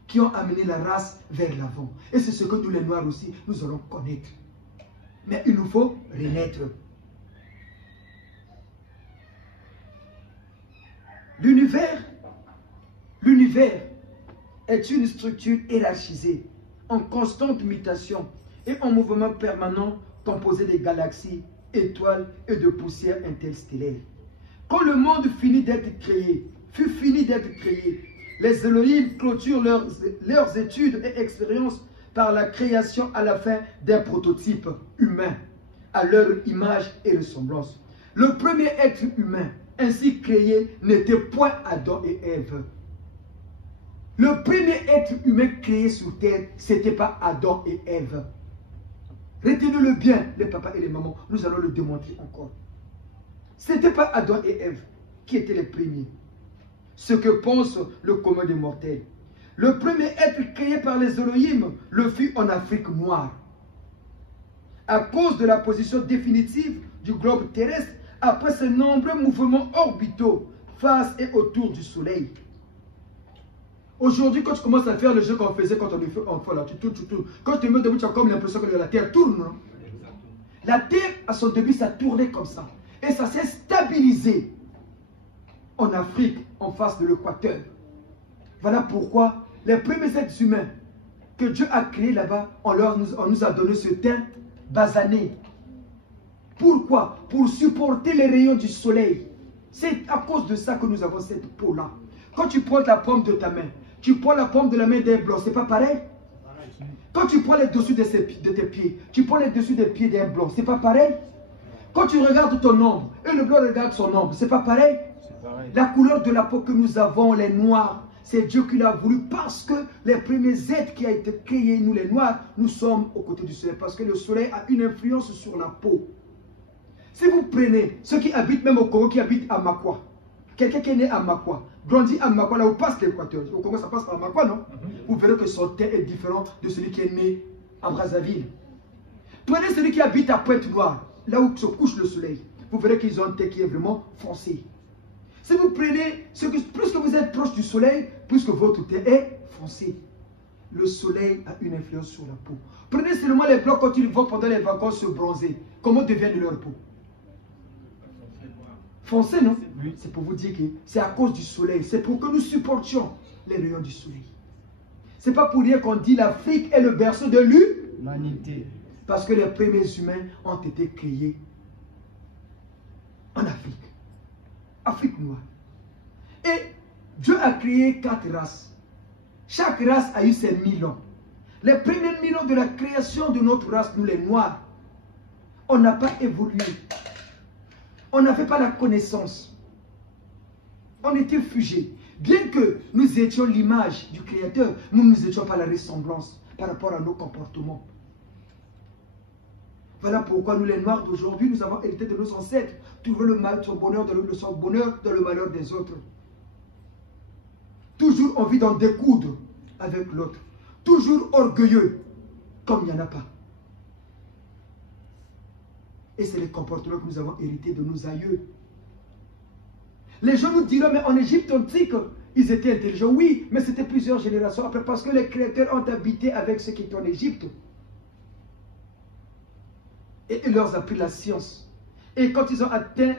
qui ont amené la race vers l'avant. Et c'est ce que nous les Noirs aussi, nous allons connaître. Mais il nous faut renaître. L'univers est une structure hiérarchisée, en constante mutation et en mouvement permanent composé de galaxies, étoiles et de poussières interstellaires. Quand le monde fut fini d'être créé, les Elohim clôturent leurs études et expériences par la création à la fin d'un prototype humain, à leur image et ressemblance. Le premier être humain ainsi créé n'était point Adam et Ève. Le premier être humain créé sur terre, ce n'était pas Adam et Ève. Retenez-le bien, les papas et les mamans, nous allons le démontrer encore. Ce n'était pas Adam et Ève qui étaient les premiers. Ce que pense le commun des mortels. Le premier être créé par les Elohim le fut en Afrique noire. À cause de la position définitive du globe terrestre, après ces nombreux mouvements orbitaux face et autour du soleil. Aujourd'hui, quand tu commences à faire le jeu qu'on faisait quand on est enfant, là, tu tournes. Quand tu te mets debout, tu as comme l'impression que la Terre tourne. Non? La Terre, à son début, ça tournait comme ça. Et ça s'est stabilisé en Afrique, en face de l'équateur. Voilà pourquoi les premiers êtres humains que Dieu a créés là-bas, on nous a donné ce teint basané. Pourquoi? Pour supporter les rayons du soleil. C'est à cause de ça que nous avons cette peau-là. Quand tu prends la paume de ta main, tu prends la paume de la main d'un blanc, c'est pas pareil? Quand tu prends les dessus de tes pieds, tu prends les dessus des pieds d'un blanc, c'est pas pareil? Quand tu regardes ton ombre et le blanc regarde son ombre, c'est pas pareil? La couleur de la peau que nous avons, les noirs, c'est Dieu qui l'a voulu parce que les premiers êtres qui ont été créés, nous les noirs, nous sommes aux côtés du soleil parce que le soleil a une influence sur la peau. Si vous prenez ceux qui habitent même au Congo, qui habitent à Makwa, quelqu'un qui est né à Makwa, grandit à Makwa, là où passe l'Équateur. Au Congo, ça passe par Makwa, non? Vous verrez que son teint est différent de celui qui est né à Brazzaville. Prenez celui qui habite à Pointe-Noire, là où se couche le soleil. Vous verrez qu'ils ont un teint qui est vraiment foncé. Si vous prenez, plus que vous êtes proche du soleil, plus que votre teint est foncé. Le soleil a une influence sur la peau. Prenez seulement les blancs quand ils vont pendant les vacances se bronzer. Comment devient leur peau? Foncé, non? Oui. C'est pour vous dire que c'est à cause du soleil. C'est pour que nous supportions les rayons du soleil. C'est pas pour dire qu'on dit l'Afrique est le berceau de L'humanité. parce que les premiers humains ont été créés en Afrique. Afrique noire. Et Dieu a créé 4 races. Chaque race a eu ses 1000 ans. Les premiers 1000 ans de la création de notre race, nous les Noirs, on n'a pas évolué. On n'avait pas la connaissance. On était figés. Bien que nous étions l'image du Créateur, nous n'étions pas la ressemblance par rapport à nos comportements. Voilà pourquoi nous les Noirs d'aujourd'hui, nous avons hérité de nos ancêtres, trouver son bonheur dans le malheur des autres. Toujours envie d'en découdre avec l'autre. Toujours orgueilleux, comme il n'y en a pas. Et c'est les comportements que nous avons hérités de nos aïeux. Les gens nous diront, mais en Égypte antique, ils étaient intelligents. Oui, mais c'était plusieurs générations après, parce que les créateurs ont habité avec ceux qui étaient en Égypte. Et il leur a pris la science. Et quand ils ont atteint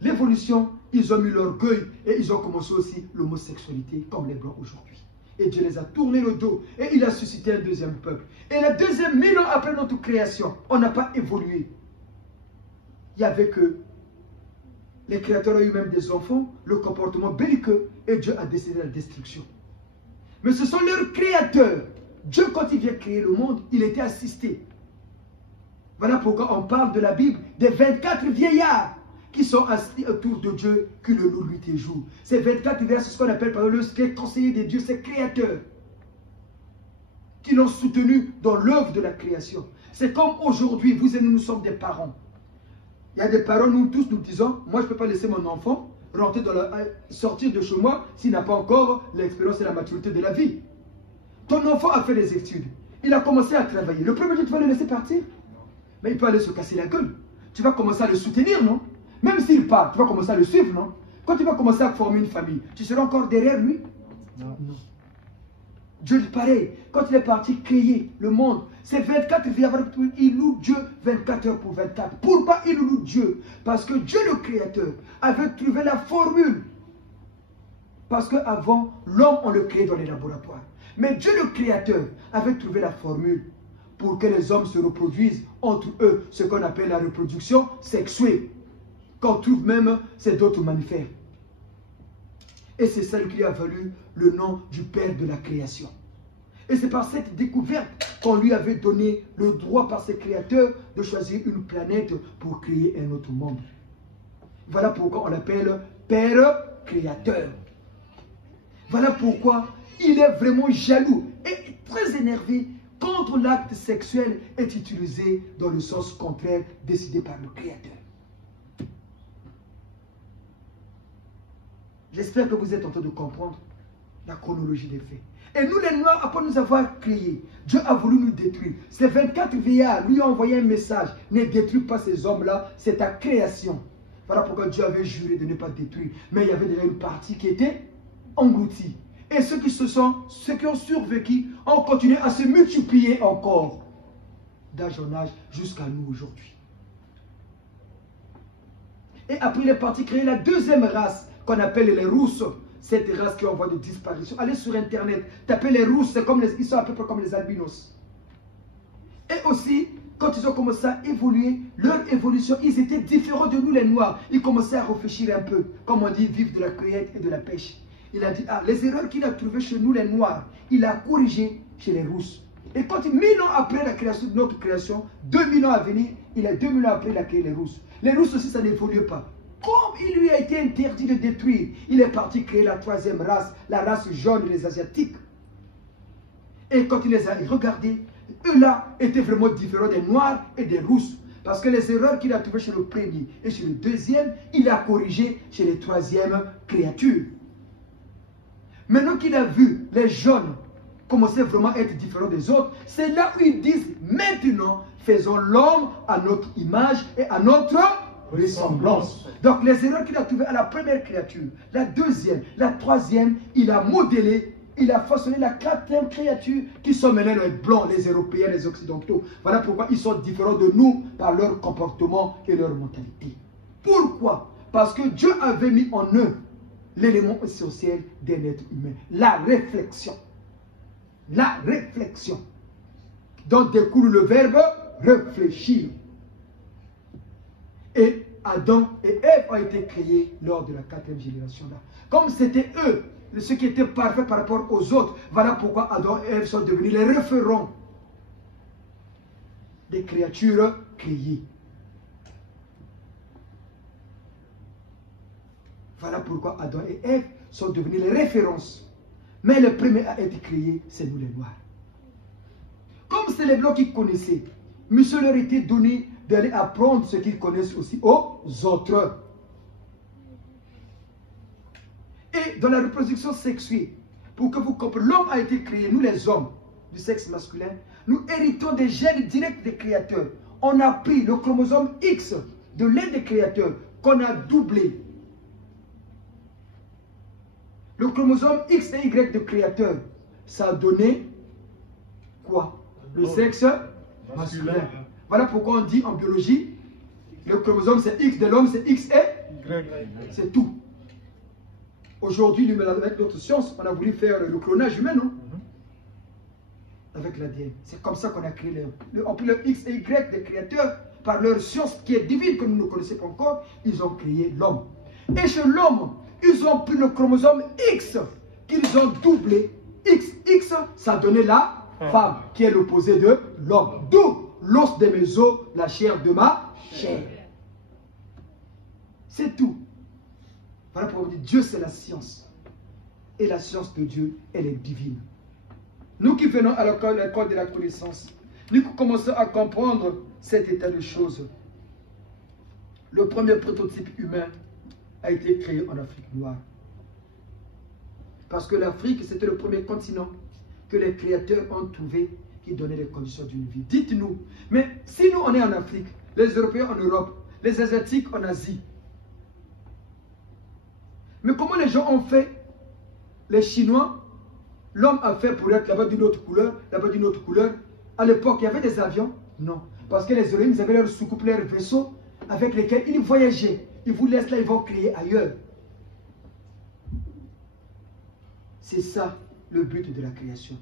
l'évolution, ils ont mis l'orgueil et ils ont commencé aussi l'homosexualité, comme les Blancs aujourd'hui. Et Dieu les a tourné le dos et il a suscité un deuxième peuple. Et le deuxième 1000 ans après notre création, on n'a pas évolué. Il y avait que les créateurs ont eu même des enfants, le comportement belliqueux, et Dieu a décidé la destruction. Mais ce sont leurs créateurs. Dieu, quand il vient créer le monde, il était assisté. Voilà pourquoi on parle de la Bible des 24 vieillards qui sont assis autour de Dieu, qui le louent nuit et jour. Ces 24 vieillards, c'est ce qu'on appelle par le conseiller de Dieu, ces créateurs qui l'ont soutenu dans l'œuvre de la création. C'est comme aujourd'hui, vous et nous sommes des parents. Il y a des parents, nous tous, nous disons, moi je ne peux pas laisser mon enfant rentrer sortir de chez moi s'il n'a pas encore l'expérience et la maturité de la vie. Ton enfant a fait des études, il a commencé à travailler. Le premier jour, tu vas le laisser partir? Mais il peut aller se casser la gueule. Tu vas commencer à le soutenir, non? Même s'il part, tu vas commencer à le suivre, non? Quand tu vas commencer à former une famille, tu seras encore derrière lui? Non. Dieu dit pareil, quand il est parti créer le monde, c'est 24 vieillards, il loue Dieu 24 heures pour 24. Pourquoi il loue Dieu? Parce que Dieu le Créateur avait trouvé la formule. Parce qu'avant, l'homme, on le créait dans les laboratoires. Mais Dieu le Créateur avait trouvé la formule pour que les hommes se reproduisent entre eux, ce qu'on appelle la reproduction sexuée. Qu'on trouve même, c'est d'autres mammifères. Et c'est ça qui a valu le nom du Père de la création. Et c'est par cette découverte qu'on lui avait donné le droit par ses créateurs de choisir une planète pour créer un autre monde. Voilà pourquoi on l'appelle Père créateur. Voilà pourquoi il est vraiment jaloux et très énervé quand l'acte sexuel est utilisé dans le sens contraire décidé par le Créateur. J'espère que vous êtes en train de comprendre la chronologie des faits. Et nous les Noirs, après nous avoir créés, Dieu a voulu nous détruire. Ces 24 vieillards lui ont envoyé un message. Ne détruis pas ces hommes-là, c'est ta création. Voilà pourquoi Dieu avait juré de ne pas détruire. Mais il y avait déjà une partie qui était engloutie. Et ceux qui ont survécu ont continué à se multiplier encore d'âge en âge jusqu'à nous aujourd'hui. Et après il est parti créer la deuxième race qu'on appelle les Rousses. Cette race qui est en voie de disparition. Allez sur internet, tapez les Rousses, ils sont à peu près comme les albinos. Et aussi, quand ils ont commencé à évoluer, leur évolution, ils étaient différents de nous les Noirs. Ils commençaient à réfléchir un peu, comme on dit, vivre de la cueillette et de la pêche. Il a dit, les erreurs qu'il a trouvées chez nous les Noirs, il a corrigé chez les Rousses. Et quand 1000 ans après la création de notre création, 2000 ans à venir, il a 2000 ans après il a créé les Rousses. Les Rousses aussi, ça n'évolue pas. Comme il lui a été interdit de détruire, il est parti créer la troisième race, la race jaune, les Asiatiques. Et quand il les a regardés, eux-là étaient vraiment différents des Noirs et des Rousses. Parce que les erreurs qu'il a trouvées chez le premier et chez le deuxième, il a corrigé chez les troisièmes créatures. Maintenant qu'il a vu les jeunes commencer vraiment à être différents des autres, c'est là où ils disent, maintenant, faisons l'homme à notre image et à notre ressemblance. Donc les erreurs qu'il a trouvées à la première créature, la deuxième, la troisième, il a modélé, il a façonné la quatrième créature qui sont maintenant les blancs, les Européens, les Occidentaux. Voilà pourquoi ils sont différents de nous par leur comportement et leur mentalité. Pourquoi? Parce que Dieu avait mis en eux l'élément essentiel d'un être humain, la réflexion. La réflexion, dont découle le verbe réfléchir. Et Adam et Ève ont été créés lors de la quatrième génération là. Comme c'était eux, ceux qui étaient parfaits par rapport aux autres, voilà pourquoi Adam et Ève sont devenus les référents des créatures créées. Voilà pourquoi Adam et Ève sont devenus les références. Mais le premier à être créé, c'est nous les Noirs. Comme c'est les Blancs qui connaissaient, monsieur leur était donné d'aller apprendre ce qu'ils connaissent aussi aux autres. Et dans la reproduction sexuelle, pour que vous compreniez, l'homme a été créé, nous les hommes du sexe masculin, nous héritons des gènes directs des créateurs. On a pris le chromosome X de l'un des créateurs qu'on a doublé. Le chromosome X et Y de créateur, ça a donné quoi? Le sexe masculin. Voilà pourquoi on dit en biologie, le chromosome c'est X de l'homme, c'est X et Y. C'est tout. Aujourd'hui, avec notre science, on a voulu faire le clonage humain, non? Avec l'ADN. C'est comme ça qu'on a créé le X et Y des créateurs, par leur science qui est divine, que nous ne connaissons pas encore, ils ont créé l'homme. Et chez l'homme, ils ont pris le chromosome X qu'ils ont doublé. XX, ça a donné la femme, qui est l'opposé de l'homme. D'où l'os de mes os, la chair de ma chair. C'est tout. Voilà pourquoi on dit Dieu c'est la science. Et la science de Dieu, elle est divine. Nous qui venons à l'école de la connaissance, nous commençons à comprendre cet état de choses. Le premier prototype humain a été créé en Afrique noire. Parce que l'Afrique, c'était le premier continent que les créateurs ont trouvé qui donnait les conditions d'une vie. Dites-nous, mais si nous on est en Afrique, les Européens en Europe, les Asiatiques en Asie, mais comment les gens ont fait? Les Chinois, l'homme a fait pour être là-bas d'une autre couleur, là-bas d'une autre couleur. À l'époque, il y avait des avions? Non. Parce que les Européens, ils avaient leurs soucoupes, leurs vaisseaux avec lesquels ils voyageaient. Ils vous laissent là, ils vont créer ailleurs. C'est ça le but de la création.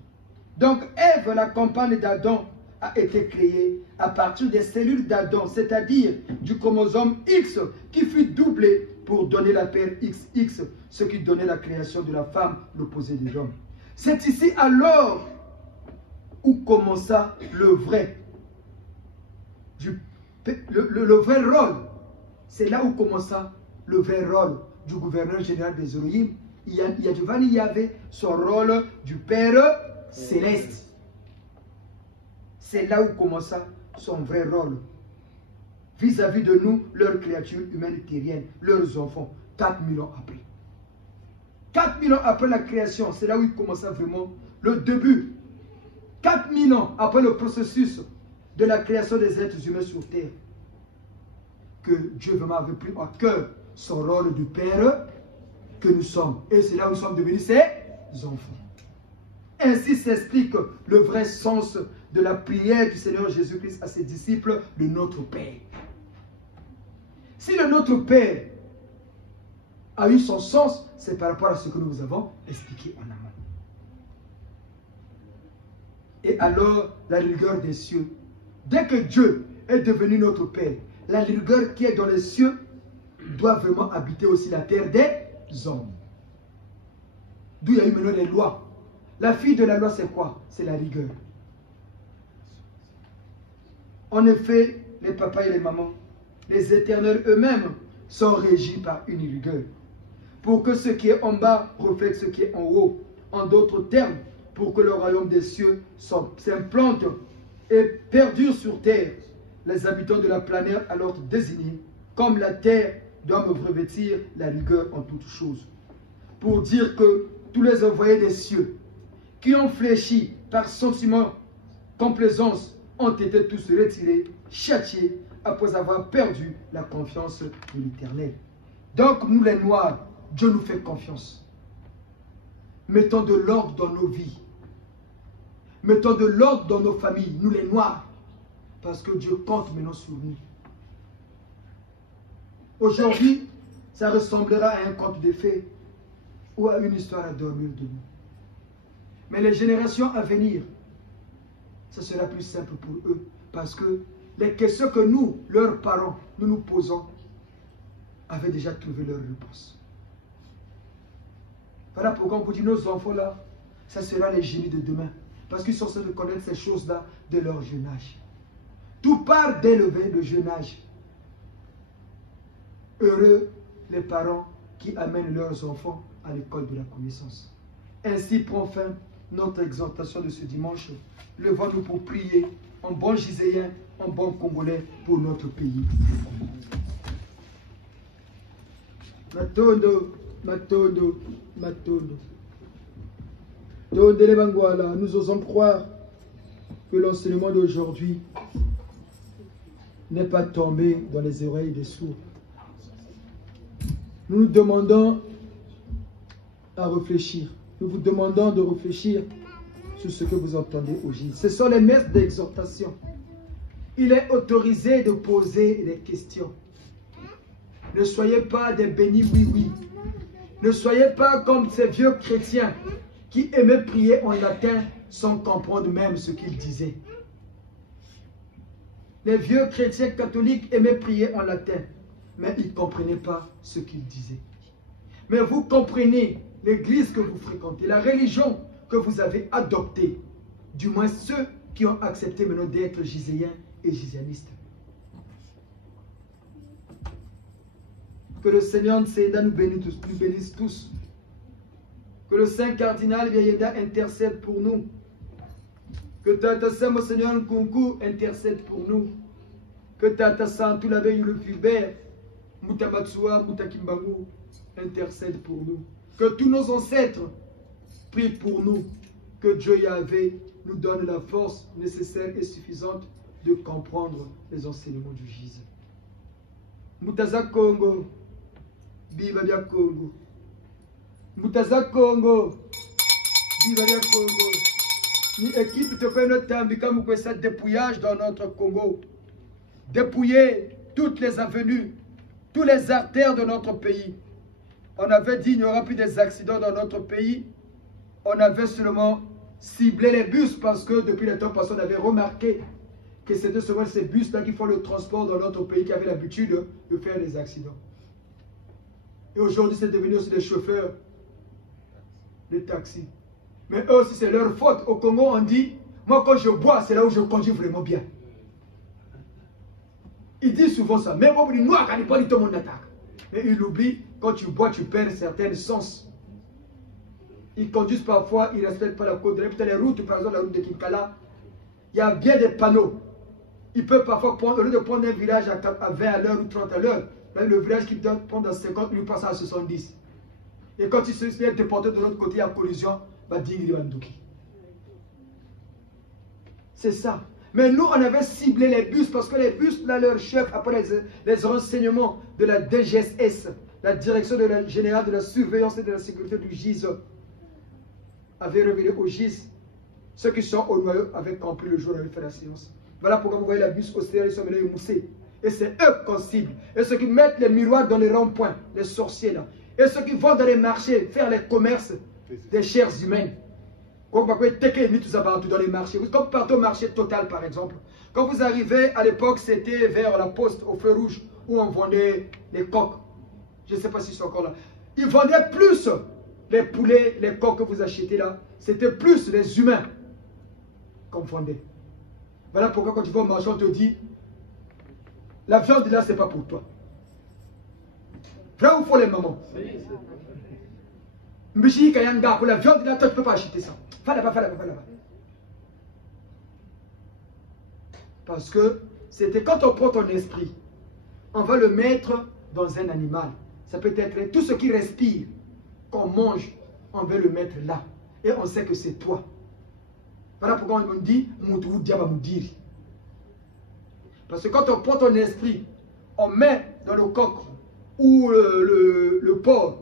Donc Ève, la compagne d'Adam, a été créée à partir des cellules d'Adam, c'est-à-dire du chromosome X qui fut doublé pour donner la paire XX, ce qui donnait la création de la femme, l'opposé de l'homme. C'est ici alors où commença le vrai rôle. C'est là où commença le vrai rôle du gouverneur général des Elohim. Yaduvani Yahvé, son rôle du Père céleste. C'est là où commença son vrai rôle vis-à-vis de nous, leurs créatures humaines terriennes, leurs enfants, 4000 ans après. 4000 ans après la création, c'est là où il commença vraiment le début. 4000 ans après le processus de la création des êtres humains sur terre, que Dieu vraiment avait pris à cœur son rôle du Père que nous sommes. Et c'est là où nous sommes devenus ses enfants. Ainsi s'explique le vrai sens de la prière du Seigneur Jésus-Christ à ses disciples, le Notre Père. Si le Notre Père a eu son sens, c'est par rapport à ce que nous vous avons expliqué en amont. Et alors, la rigueur des cieux. Dès que Dieu est devenu notre Père, la rigueur qui est dans les cieux doit vraiment habiter aussi la terre des hommes. D'où il y a eu maintenant les lois. La fille de la loi, c'est quoi? C'est la rigueur. En effet, les papas et les mamans, les éternels eux-mêmes sont régis par une rigueur. Pour que ce qui est en bas reflète ce qui est en haut. En d'autres termes, pour que le royaume des cieux s'implante et perdure sur terre. les habitants de la planète alors désignés, comme la terre doit me revêtir la rigueur en toutes choses. Pour dire que tous les envoyés des cieux, qui ont fléchi par sentiment, complaisance, ont été tous retirés, châtiés, après avoir perdu la confiance de l'Éternel. Donc nous les Noirs, Dieu nous fait confiance. Mettons de l'ordre dans nos vies. Mettons de l'ordre dans nos familles, nous les Noirs. Parce que Dieu compte maintenant sur nous. Aujourd'hui, ça ressemblera à un conte de fées ou à une histoire à dormir de nous. Mais les générations à venir, ce sera plus simple pour eux. Parce que les questions que nous, leurs parents, nous posons, avaient déjà trouvé leur réponse. Voilà pourquoi on vous dit, nos enfants-là, ça sera les génies de demain. Parce qu'ils sont censés connaître ces choses-là dès leur jeune âge. Tout part d'élever le jeune âge. Heureux les parents qui amènent leurs enfants à l'école de la connaissance. Ainsi prend fin notre exhortation de ce dimanche. Levons-nous pour prier en bon Giséen, en bon Congolais pour notre pays. Matondo, Matondo, Matondo. Tondele Bangwala, nous osons croire que l'enseignement d'aujourd'hui n'est pas tombé dans les oreilles des sourds. Nous nous demandons à réfléchir. Nous vous demandons de réfléchir sur ce que vous entendez aujourd'hui. Ce sont les messes d'exhortation. Il est autorisé de poser des questions. Ne soyez pas des bénis oui-oui. Ne soyez pas comme ces vieux chrétiens qui aimaient prier en latin sans comprendre même ce qu'ils disaient. Les vieux chrétiens catholiques aimaient prier en latin, mais ils ne comprenaient pas ce qu'ils disaient. Mais vous comprenez l'église que vous fréquentez, la religion que vous avez adoptée, du moins ceux qui ont accepté maintenant d'être giséens et giséanistes. Que le Seigneur Nsenda nous bénisse tous. Que le Saint Cardinal Vieyenda intercède pour nous. Que Tata Saint Seigneur Nkunku intercède pour nous. Que Tata Santou l'abbé Yulu Fulbert, Moutamatsua, Moutakimbangu intercède pour nous. Que tous nos ancêtres prient pour nous. Que Dieu Yahvé nous donne la force nécessaire et suffisante de comprendre les enseignements du Jésus. Moutaza Congo, Biba Bia Congo. Moutaza Congo, Biba Bia Congo. Ni équipe te fait notre temps, comme ça dépouillage dans notre Congo. Dépouiller toutes les avenues, tous les artères de notre pays. On avait dit qu'il n'y aura plus des accidents dans notre pays. On avait seulement ciblé les bus parce que depuis le temps passé, on avait remarqué que c'était seulement ces bus-là qui font le transport dans notre pays qui avaient l'habitude de faire des accidents. Et aujourd'hui, c'est devenu aussi des chauffeurs de taxi. Mais eux aussi, c'est leur faute. Au Congo, on dit, moi quand je bois, c'est là où je conduis vraiment bien. Il dit souvent ça. Même au bout du noir, quand il parle, tout le monde attaque. Mais il oublie, quand tu bois, tu perds certains sens. Ils conduisent parfois, ils ne respectent pas la côte. Les routes, par exemple, la route de Kinkala, il y a bien des panneaux. Ils peuvent parfois prendre, au lieu de prendre un village à 20 à l'heure ou 30 à l'heure, le village qui doit prendre à 50, il passe à 70. Et quand il se fait déporter de l'autre côté, il y a collision, bah ding Bandouki. C'est ça. Mais nous, on avait ciblé les bus parce que les bus, là, leur chef, après les renseignements de la DGSS, la Direction Générale de la Surveillance et de la Sécurité du GIS, avait révélé au GIS, ceux qui sont au noyau avaient compris le jour où on avait fait la séance. Voilà pourquoi vous voyez la bus austère, ils sont menés au Moussé. Et c'est eux qu'on cible. Et ceux qui mettent les miroirs dans les ronds-points, les sorciers là. Et ceux qui vont dans les marchés, faire les commerces des chairs humaines. Comme dans les marchés. Comme partout au marché Total par exemple. Quand vous arrivez, à l'époque, c'était vers la poste, au feu rouge, où on vendait les coques. Je ne sais pas si c'est encore là. Ils vendaient plus les poulets, les coques que vous achetez là. C'était plus les humains qu'on vendait. Voilà pourquoi quand tu vas au marché, on te dit, la viande là, c'est pas pour toi. Vrai ou faux les mamans? Mbichi Kayanga, pour la viande là, toi tu ne peux pas acheter ça. Fais là-bas. Parce que c'était quand on prend ton esprit, on va le mettre dans un animal. Ça peut être tout ce qui respire, qu'on mange, on veut le mettre là. Et on sait que c'est toi. Voilà pourquoi on dit Moutou Diaba Moudiri. Parce que quand on prend ton esprit, on met dans le coq, ou le porc,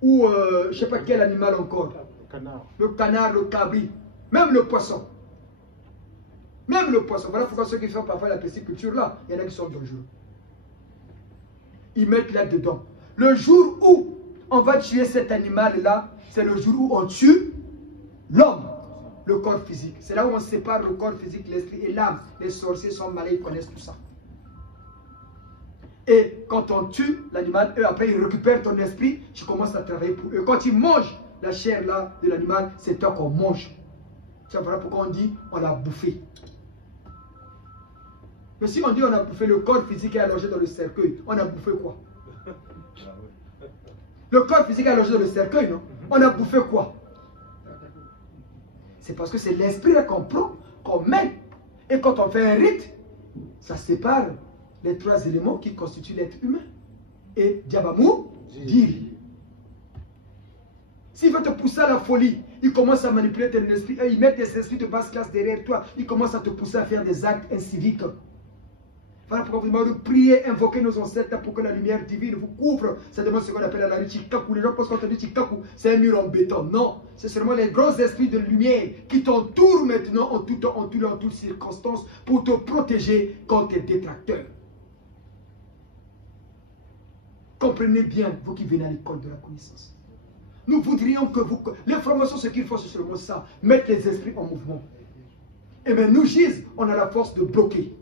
ou je ne sais pas quel animal encore. Le canard, le cabri, même le poisson. Même le poisson. Voilà pourquoi ceux qui font parfois la pisciculture là, il y en a qui sont dangereux. Ils mettent là-dedans. Le jour où on va tuer cet animal-là, c'est le jour où on tue l'homme, le corps physique. C'est là où on sépare le corps physique, l'esprit et l'âme. Les sorciers sont malins, ils connaissent tout ça. Et quand on tue l'animal, eux après ils récupèrent ton esprit, tu commences à travailler pour eux. Quand ils mangent la chair là de l'animal, c'est toi qu'on mange. Tu vois, voilà pourquoi on dit on l'a bouffé. Mais si on dit on a bouffé, le corps physique est allongé dans le cercueil, on a bouffé quoi? Le corps physique est allongé dans le cercueil, non? On a bouffé quoi? C'est parce que c'est l'esprit qu'on prend, qu'on met. Et quand on fait un rite, ça sépare les trois éléments qui constituent l'être humain. Et Diabamou, Diri. S'il veut te pousser à la folie, il commence à manipuler ton esprit, et il met des esprits de basse classe derrière toi, il commence à te pousser à faire des actes inciviques. Voilà pourquoi vous demandez de prier, invoquer nos ancêtres pour que la lumière divine vous couvre. Ça demande ce qu'on appelle la Chikaku. Les gens pensent qu'on dit Chikaku, c'est un mur en béton. Non, c'est seulement les grands esprits de lumière qui t'entourent maintenant en tout temps, en toutes circonstances pour te protéger contre tes détracteurs. Comprenez bien, vous qui venez à l'école de la connaissance. Nous voudrions que vous... L'information, ce qu'il faut, c'est seulement ça. Mettre les esprits en mouvement. Et bien nous, Gise, on a la force de bloquer.